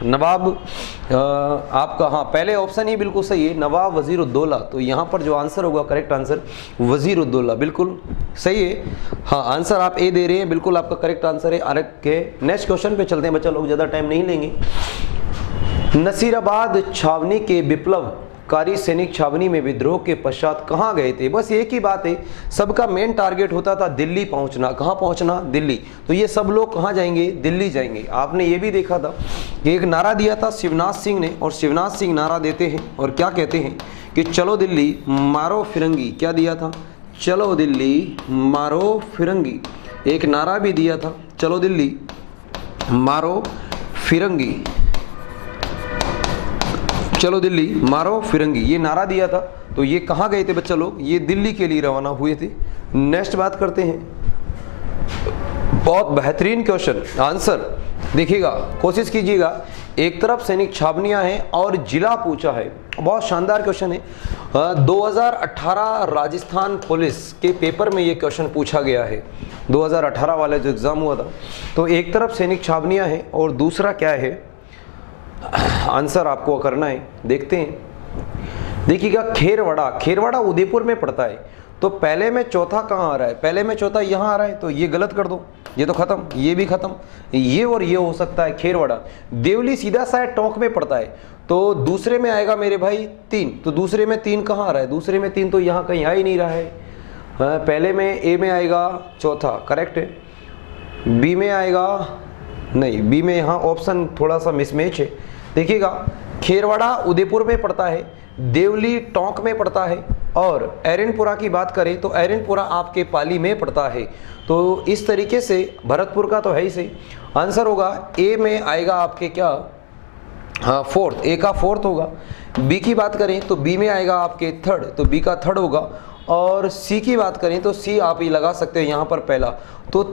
नवाब आपका, हाँ पहले ऑप्शन ही बिल्कुल सही है, नवाब वजीरुद्दौला। तो यहाँ पर जो आंसर होगा, करेक्ट आंसर वजीरुद्दौला, बिल्कुल सही है। हाँ आंसर आप ए दे रहे हैं, बिल्कुल आपका करेक्ट आंसर है। आरक के नेक्स्ट क्वेश्चन पे चलते हैं बच्चा लोग, ज़्यादा टाइम नहीं लेंगे। नसीराबाद छावनी के विप्लवकारी सैनिक छावनी में विद्रोह के पश्चात कहाँ गए थे? बस एक ही बात है, सबका मेन टारगेट होता था दिल्ली पहुंचना। कहाँ पहुंचना? दिल्ली। तो ये सब लोग कहाँ जाएंगे? दिल्ली जाएंगे। आपने ये भी देखा था कि एक नारा दिया था शिवनाथ सिंह ने, और शिवनाथ सिंह नारा देते हैं और क्या कहते हैं कि चलो दिल्ली मारो फिरंगी। क्या दिया था? चलो दिल्ली मारो फिरंगी। एक नारा भी दिया था, चलो दिल्ली मारो फिरंगी, चलो दिल्ली मारो फिरंगी, ये नारा दिया था। तो ये कहाँ गए थे बच्चा लोग? ये दिल्ली के लिए रवाना हुए थे। नेक्स्ट बात करते हैं, बहुत बेहतरीन क्वेश्चन, आंसर देखिएगा, कोशिश कीजिएगा। एक तरफ सैनिक छावनियां हैं और जिला पूछा है, बहुत शानदार क्वेश्चन है। 2018 राजस्थान पुलिस के पेपर में ये क्वेश्चन पूछा गया है, 2018 वाला जो एग्जाम हुआ था। तो एक तरफ सैनिक छावनियां हैं और दूसरा क्या है, आंसर आपको करना है, देखते हैं। देखिएगा खेरवड़ा, खेरवड़ा उदयपुर में पड़ता है, तो पहले में चौथा कहाँ आ रहा है, पहले में चौथा यहाँ आ रहा है, तो ये गलत कर दो, ये तो खत्म, ये भी खत्म, ये और ये हो सकता है खेरवड़ा। देवली सीधा सा टोंक में पड़ता है, तो दूसरे में आएगा मेरे भाई 3, तो दूसरे में 3 कहाँ आ रहा है, दूसरे में 3 तो यहाँ कहीं आ ही नहीं रहा है। पहले में ए में आएगा चौथा, करेक्ट है। बी में आएगा नहीं, बी में यहाँ ऑप्शन थोड़ा सा मिसमैच है। देखिएगा खेरवाड़ा उदयपुर में पड़ता है, देवली टोंक में पड़ता है, और एरनपुरा की बात करें तो एरनपुरा आपके पाली में पड़ता है। तो इस तरीके से भरतपुर का तो है ही सही, आंसर होगा ए में आएगा आपके क्या, हाँ फोर्थ, ए का फोर्थ होगा। बी की बात करें तो बी में आएगा आपके थर्ड, तो बी का थर्ड होगा। और सी की बात करें तो सी आप ही लगा सकते हो यहाँ पर पहला। तो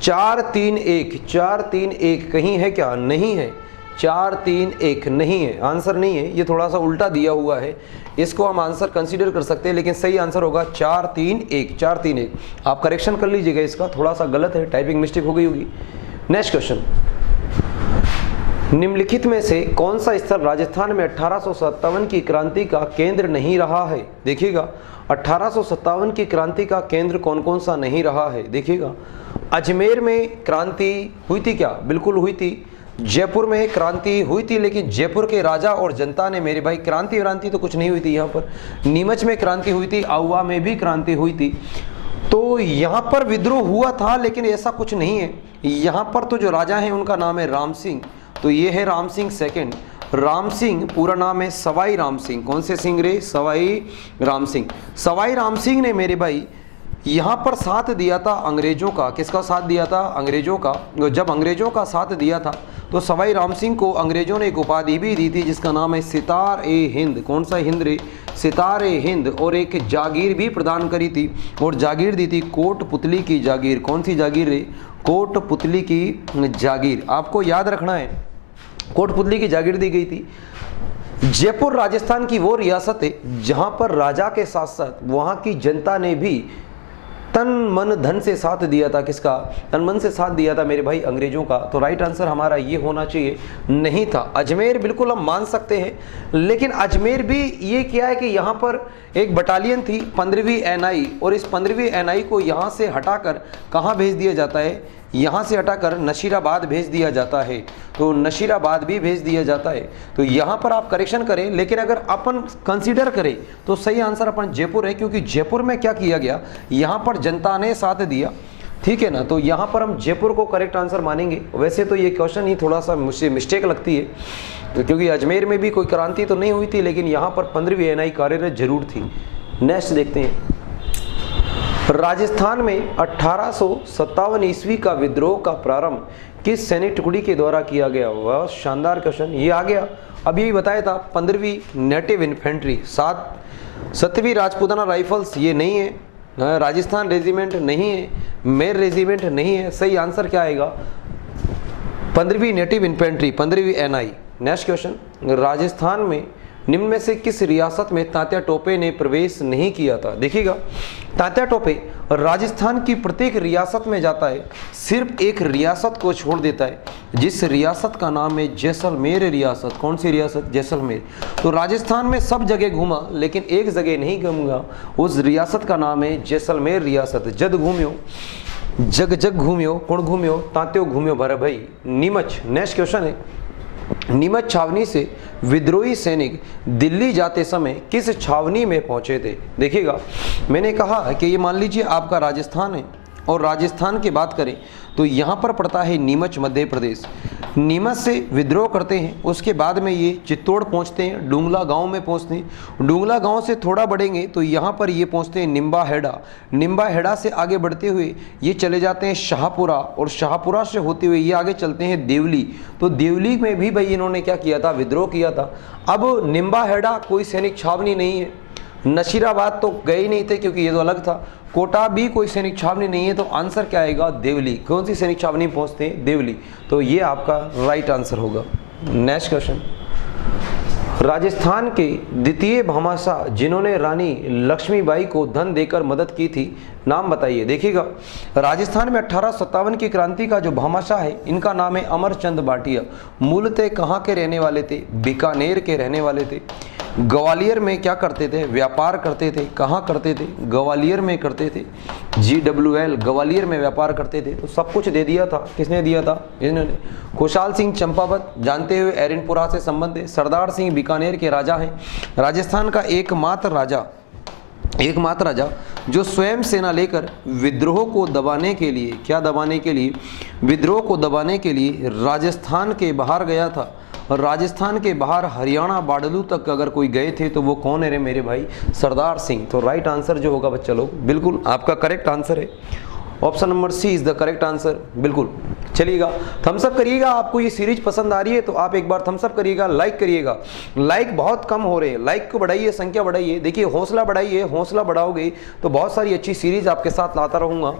4 3 1, 4 3 1 कहीं है क्या, नहीं है, 4 3 1 नहीं है, आंसर नहीं है, ये थोड़ा सा उल्टा दिया हुआ है, इसको हम आंसर कंसीडर कर सकते हैं, लेकिन सही आंसर होगा 4 3 1, 4 3 1। आप करेक्शन कर लीजिएगा, इसका थोड़ा सा गलत है, टाइपिंग मिस्टेक हो गई होगी। नेक्स्ट क्वेश्चन, निम्नलिखित में से कौन सा स्थल राजस्थान में 1857 की क्रांति का केंद्र नहीं रहा है। देखिएगा 1857 की क्रांति का केंद्र कौन कौन सा नहीं रहा है। देखिएगा अजमेर में क्रांति हुई थी क्या, बिल्कुल हुई थी। जयपुर में क्रांति हुई थी, लेकिन जयपुर के राजा और जनता ने मेरे भाई क्रांति तो कुछ नहीं हुई थी यहाँ पर। नीमच में क्रांति हुई थी, आउवा में भी क्रांति हुई थी। तो यहाँ पर विद्रोह हुआ था, लेकिन ऐसा कुछ नहीं है। यहाँ पर तो जो राजा हैं उनका नाम है राम सिंह, तो ये है राम सिंह सेकंड। राम सिंह पूरा नाम है सवाई राम सिंह। कौन से सिंह रे, सवाई राम सिंह। सवाई राम सिंह ने मेरे भाई यहाँ पर साथ दिया था अंग्रेजों का। किसका साथ दिया था, अंग्रेजों का। जब अंग्रेजों का साथ दिया था तो सवाई राम सिंह को अंग्रेजों ने एक उपाधि भी दी थी, जिसका नाम है सितार ए हिंद। कौन सा हिंद रे, सितार ए हिंद। और एक जागीर भी प्रदान करी थी, और जागीर दी थी कोटपुतली की जागीर। कौन सी जागीर रे, कोटपुतली की जागीर। आपको याद रखना है, कोटपुतली की जागीर दी गई थी। जयपुर राजस्थान की वो रियासत है जहां पर राजा के साथ साथ वहां की जनता ने भी तन मन धन से साथ दिया था। किसका, तन मन से साथ दिया था मेरे भाई, अंग्रेजों का। तो राइट आंसर हमारा ये होना चाहिए, नहीं था। अजमेर बिल्कुल हम मान सकते हैं, लेकिन अजमेर भी ये क्या है कि यहाँ पर एक बटालियन थी 15वीं NI, और इस 15वीं NI को यहाँ से हटाकर कहाँ भेज दिया जाता है, यहाँ से हटाकर नशीराबाद भेज दिया जाता है। तो नशीराबाद भी भेज दिया जाता है। तो यहाँ पर आप करेक्शन करें, लेकिन अगर अपन कंसीडर करें तो सही आंसर अपन जयपुर है, क्योंकि जयपुर में क्या किया गया, यहाँ पर जनता ने साथ दिया, ठीक है ना। तो यहाँ पर हम जयपुर को करेक्ट आंसर मानेंगे। वैसे तो ये क्वेश्चन ही थोड़ा सा मुझसे मिस्टेक लगती है, तो क्योंकि अजमेर में भी कोई क्रांति तो नहीं हुई थी, लेकिन यहाँ पर 15वीं NI कार्यरत जरूर थी। नेक्स्ट देखते हैं, राजस्थान में 1857 ईस्वी का विद्रोह का प्रारंभ किस सैनिक टुकड़ी के द्वारा किया गया। वह शानदार क्वेश्चन, ये आ गया। अब यही बताया था 15वीं नेटिव इन्फेंट्री, 7वीं राजपूताना राइफल्स, ये नहीं है। राजस्थान रेजिमेंट नहीं है, मेर रेजिमेंट नहीं है। सही आंसर क्या आएगा, 15वीं नेटिव इन्फेंट्री, 15वीं NI। नेक्स्ट क्वेश्चन, राजस्थान में निम्न में से किस रियासत में तात्या टोपे ने प्रवेश नहीं किया था। देखिएगा तात्या टोपे राजस्थान की प्रत्येक रियासत में जाता है, सिर्फ एक रियासत को छोड़ देता है, जिस रियासत का नाम है जैसलमेर रियासत। कौन सी रियासत, जैसलमेर। तो राजस्थान में सब जगह घूमा, लेकिन एक जगह नहीं घूमूंगा, उस रियासत का नाम है जैसलमेर रियासत। जद घूम्यो, जग जग घूम्यो, कौन घूम्यो, तात्यो घूम्यो भर भाई, नीमच। नेक्स्ट क्वेश्चन है, नीमच छावनी से विद्रोही सैनिक दिल्ली जाते समय किस छावनी में पहुंचे थे। देखिएगा मैंने कहा कि ये मान लीजिए आपका राजस्थान है, और राजस्थान की बात करें तो यहाँ पर पड़ता है नीमच, मध्य प्रदेश। नीमच से विद्रोह करते हैं, उसके बाद में ये चित्तौड़ पहुँचते हैं, डुंगला गांव में पहुँचते हैं। डुंगला गांव से थोड़ा बढ़ेंगे तो यहाँ पर ये पहुँचते हैं निम्बा हेड़ा। निम्बा हेड़ा से आगे बढ़ते हुए ये चले जाते हैं शाहपुरा, और शाहपुरा से होते हुए ये आगे चलते हैं देवली। तो देवली में भी भाई इन्होंने क्या किया था, विद्रोह किया था। अब निम्बा हेड़ा कोई सैनिक छावनी नहीं है, नशीराबाद तो गए ही नहीं थे क्योंकि ये तो अलग था, कोटा भी कोई सैनिक छावनी नहीं है। तो आंसर क्या आएगा, देवली। कौन सी सैनिक छावनी पहुंचते हैं, देवली। तो ये आपका राइट आंसर होगा। नेक्स्ट क्वेश्चन, राजस्थान के द्वितीय भामाशाह जिन्होंने रानी लक्ष्मीबाई को धन देकर मदद की थी, नाम बताइए। देखिएगा राजस्थान में 1857 की क्रांति का जो भामाशाह है, इनका नाम है अमरचंद भाटिया। मूलतः कहाँ के रहने वाले थे, बीकानेर के रहने वाले थे। ग्वालियर में क्या करते थे? व्यापार करते थे। कहाँ करते थे? ग्वालियर में करते थे। GWL ग्वालियर में व्यापार करते थे। तो सब कुछ दे दिया था। किसने दिया था? इन्होंने। खुशहाल सिंह चंपावत जानते हुए एरनपुरा से संबंध है। सरदार सिंह बीकानेर के राजा हैं। राजस्थान का एकमात्र राजा जो स्वयं सेना लेकर विद्रोह को दबाने के लिए, क्या दबाने के लिए? विद्रोह को दबाने के लिए राजस्थान के बाहर गया था। और राजस्थान के बाहर हरियाणा बाडलू तक अगर कोई गए थे तो वो कौन है रे मेरे भाई? सरदार सिंह। तो राइट आंसर जो होगा बच्चा लोग, बिल्कुल आपका करेक्ट आंसर है option number C is the correct answer. बिल्कुल चलिएगा, थम्स अप करिएगा। आपको ये सीरीज पसंद आ रही है तो आप एक बार थम्स अप करिएगा, लाइक करिएगा। लाइक बहुत कम हो रहे हैं, लाइक को बढ़ाइए, संख्या बढ़ाइए। देखिए हौसला बढ़ाइए, हौसला बढ़ाओगे तो बहुत सारी अच्छी सीरीज आपके साथ लाता रहूंगा।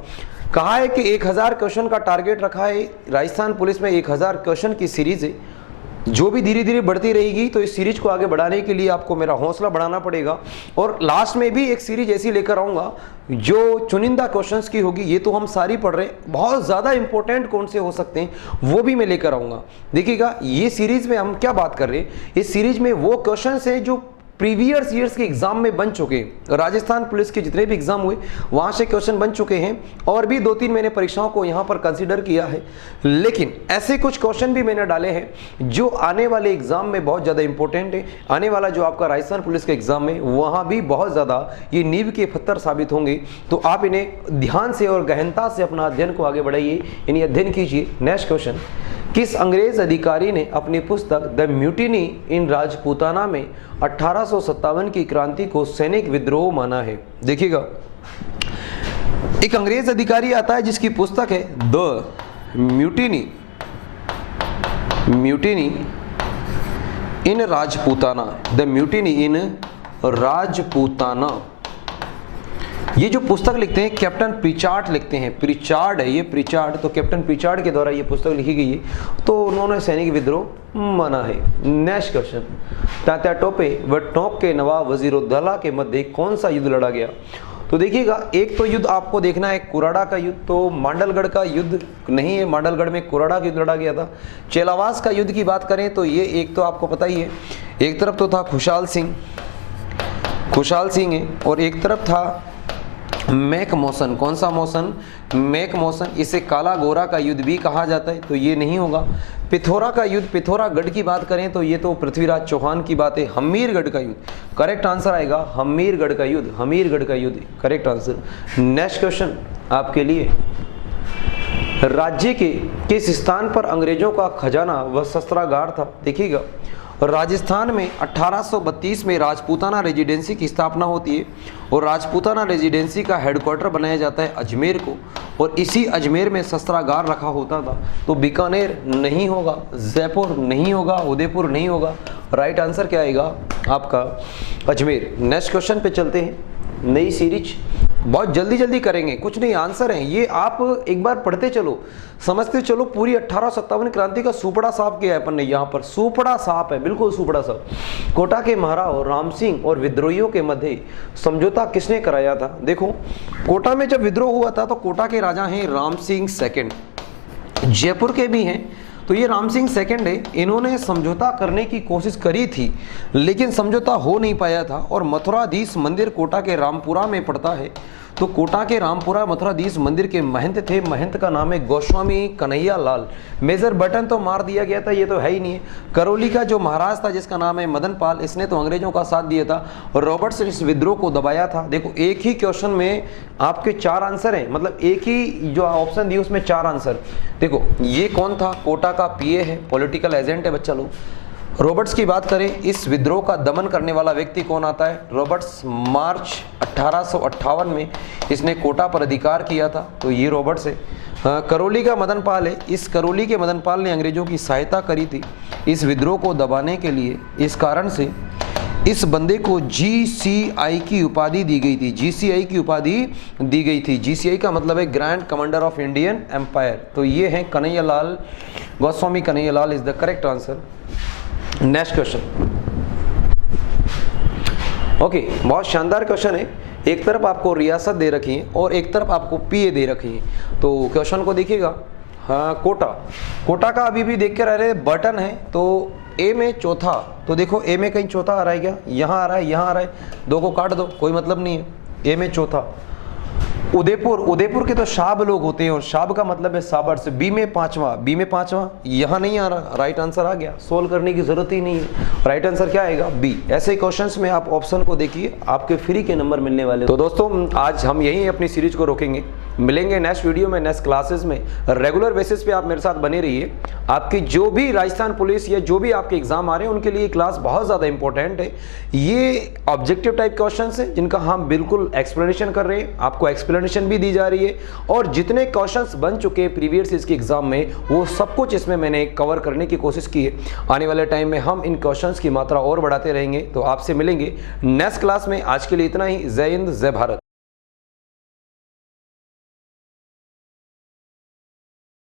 कहा है कि 1000 क्वेश्चन का टारगेट रखा है राजस्थान पुलिस में। 1000 क्वेश्चन की सीरीज है जो भी धीरे धीरे बढ़ती रहेगी। तो इस सीरीज को आगे बढ़ाने के लिए आपको मेरा हौसला बढ़ाना पड़ेगा। और लास्ट में भी एक सीरीज ऐसी लेकर आऊंगा जो चुनिंदा क्वेश्चंस की होगी। ये तो हम सारी पढ़ रहे हैं, बहुत ज़्यादा इंपॉर्टेंट कौन से हो सकते हैं वो भी मैं लेकर आऊंगा। देखिएगा ये सीरीज में हम क्या बात कर रहे हैं, इस सीरीज में वो क्वेश्चंस है जो प्रीवियस ईयर्स के एग्जाम में बन चुके हैं। राजस्थान पुलिस के जितने भी एग्जाम हुए वहां से क्वेश्चन बन चुके हैं। और भी 2-3 मैंने परीक्षाओं को यहां पर कंसीडर किया है, लेकिन ऐसे कुछ क्वेश्चन भी मैंने डाले हैं जो आने वाले एग्जाम में बहुत ज़्यादा इंपॉर्टेंट है। आने वाला जो आपका राजस्थान पुलिस के एग्जाम है वहां भी बहुत ज़्यादा ये नींव के पत्थर साबित होंगे। तो आप इन्हें ध्यान से और गहनता से अपना अध्ययन को आगे बढ़ाइए, इन्हें अध्ययन कीजिए। नेक्स्ट क्वेश्चन, किस अंग्रेज अधिकारी ने अपनी पुस्तक द म्यूटिनी इन राजपूताना में 1857 की क्रांति को सैनिक विद्रोह माना है? देखिएगा एक अंग्रेज अधिकारी आता है जिसकी पुस्तक है the mutiny in Rajputana, the mutiny in Rajputana. ये जो पुस्तक लिखते हैं कैप्टन प्रिचार्ड लिखते हैं। प्रिचार्ड है ये, प्रिचार्ड। तो कैप्टन प्रिचार्ड के द्वारा ये पुस्तक लिखी गई है, तो उन्होंने सैनिक विद्रोह माना है। नेक्स्ट क्वेश्चन, तात्या टोपे व टोंक के नवाब वजीरुद्दौला के मध्य कौन सा युद्ध लड़ा गया? तो देखिएगा एक तो युद्ध आपको देखना है कुराड़ा का युद्ध। तो मांडलगढ़ का युद्ध नहीं है, मांडलगढ़ में कुराड़ा का युद्ध लड़ा गया था। चेलावास का युद्ध की बात करें तो ये एक तो आपको पता ही है, एक तरफ तो था खुशहाल सिंह है और एक तरफ था मैक मौसन। कौन सा मौसन? मैक मौसन। इसे काला गोरा का युद्ध भी कहा जाता है, तो ये नहीं होगा। पिथौरा का युद्ध, पिथौरागढ़ की बात करें तो ये तो पृथ्वीराज चौहान की बात है। हमीरगढ़ का युद्ध, करेक्ट आंसर आएगा हमीरगढ़ का युद्ध करेक्ट आंसर। नेक्स्ट क्वेश्चन आपके लिए, राज्य के किस स्थान पर अंग्रेजों का खजाना व शस्त्रागार था? देखिएगा राजस्थान में 1832 में राजपूताना रेजिडेंसी की स्थापना होती है और राजपूताना रेजिडेंसी का हेडक्वार्टर बनाया जाता है अजमेर को, और इसी अजमेर में शस्त्रागार रखा होता था। तो बीकानेर नहीं होगा, जयपुर नहीं होगा, उदयपुर नहीं होगा। राइट आंसर क्या आएगा आपका? अजमेर। नेक्स्ट क्वेश्चन पे चलते हैं। नई सीरीज बहुत जल्दी करेंगे, कुछ नहीं आंसर है ये, आप एक बार पढ़ते चलो, समझते चलो। पूरी 1857 क्रांति का सुपड़ा साफ किया है अपन ने, यहाँ पर सुपड़ा साफ है, बिल्कुल सुपड़ा साफ। कोटा के महाराव राम सिंह और विद्रोहियों के मध्य समझौता किसने कराया था? देखो कोटा में जब विद्रोह हुआ था तो कोटा के राजा हैं राम सिंह सेकंड, जयपुर के भी हैं, तो ये राम सिंह सेकंड है। इन्होंने समझौता करने की कोशिश करी थी लेकिन समझौता हो नहीं पाया था। और मथुराधीश मंदिर कोटा के रामपुरा में पड़ता है। तो कोटा के रामपुरा मथुराधीश मंदिर के महंत थे, महंत का नाम है गोस्वामी कन्हैया लाल। मेजर बटन तो मार दिया गया था, ये तो है ही नहीं है। करौली का जो महाराज था जिसका नाम है मदन पाल, इसने तो अंग्रेजों का साथ दिया था और रॉबर्ट्स ने इस विद्रोह को दबाया था। देखो एक ही क्वेश्चन में आपके 4 आंसर हैं, मतलब एक ही जो ऑप्शन दिए उसमें 4 आंसर। देखो ये कौन था? कोटा का पीए है, पॉलिटिकल एजेंट है बच्चा लोग। रॉबर्ट्स की बात करें, इस विद्रोह का दमन करने वाला व्यक्ति कौन आता है? रॉबर्ट्स। मार्च 1858 में इसने कोटा पर अधिकार किया था, तो ये रॉबर्ट्स है। करौली का मदन पाल है, इस करौली के मदन पाल ने अंग्रेजों की सहायता करी थी इस विद्रोह को दबाने के लिए। इस कारण से इस बंदे को GCI की उपाधि दी गई थी, GCI की उपाधि दी गई थी। GCI का मतलब है grand commander of Indian empire. तो ये है Kanhaiya Lal, Goswami Kanhaiya Lal is the correct answer. Next question, okay, बहुत शानदार क्वेश्चन है। एक तरफ आपको रियासत दे रखी है और एक तरफ आपको पीए दे रखी है। तो क्वेश्चन को देखिएगा। हाँ, कोटा का अभी भी देख के रह रहे बटन है, तो ए में चौथा, तो देखो ए में कहीं चौथा आ रहा है क्या? यहाँ आ रहा है, यहाँ आ रहा है, दो को काट दो, कोई मतलब नहीं है। ए में चौथा। उदयपुर, उदयपुर के तो शाब लोग होते हैं और शाब का मतलब है साबर से। बी में पांचवा, बी में पांचवा यहाँ नहीं आ रहा, राइट आंसर आ गया, सोल्व करने की जरूरत ही नहीं है। राइट आंसर क्या आएगा? बी। ऐसे क्वेश्चंस में आप ऑप्शन को देखिए, आपके फ्री के नंबर मिलने वाले। तो दोस्तों आज हम यहीं अपनी सीरीज को रोकेंगे, मिलेंगे नेक्स्ट वीडियो में, नेक्स्ट क्लासेस में। रेगुलर बेसिस पे आप मेरे साथ बने रहिए। आपकी जो भी राजस्थान पुलिस या जो भी आपके एग्जाम आ रहे हैं उनके लिए क्लास बहुत ज़्यादा इंपॉर्टेंट है। ये ऑब्जेक्टिव टाइप क्वेश्चंस हैं जिनका हम बिल्कुल एक्सप्लेनेशन कर रहे हैं, आपको एक्सप्लेनेशन भी दी जा रही है, और जितने क्वेश्चंस बन चुके हैं प्रीवियस ईयर्स के एग्जाम में वो सब कुछ इसमें मैंने कवर करने की कोशिश की है। आने वाले टाइम में हम इन क्वेश्चंस की मात्रा और बढ़ाते रहेंगे। तो आपसे मिलेंगे नेक्स्ट क्लास में। आज के लिए इतना ही। जय हिंद, जय भारत।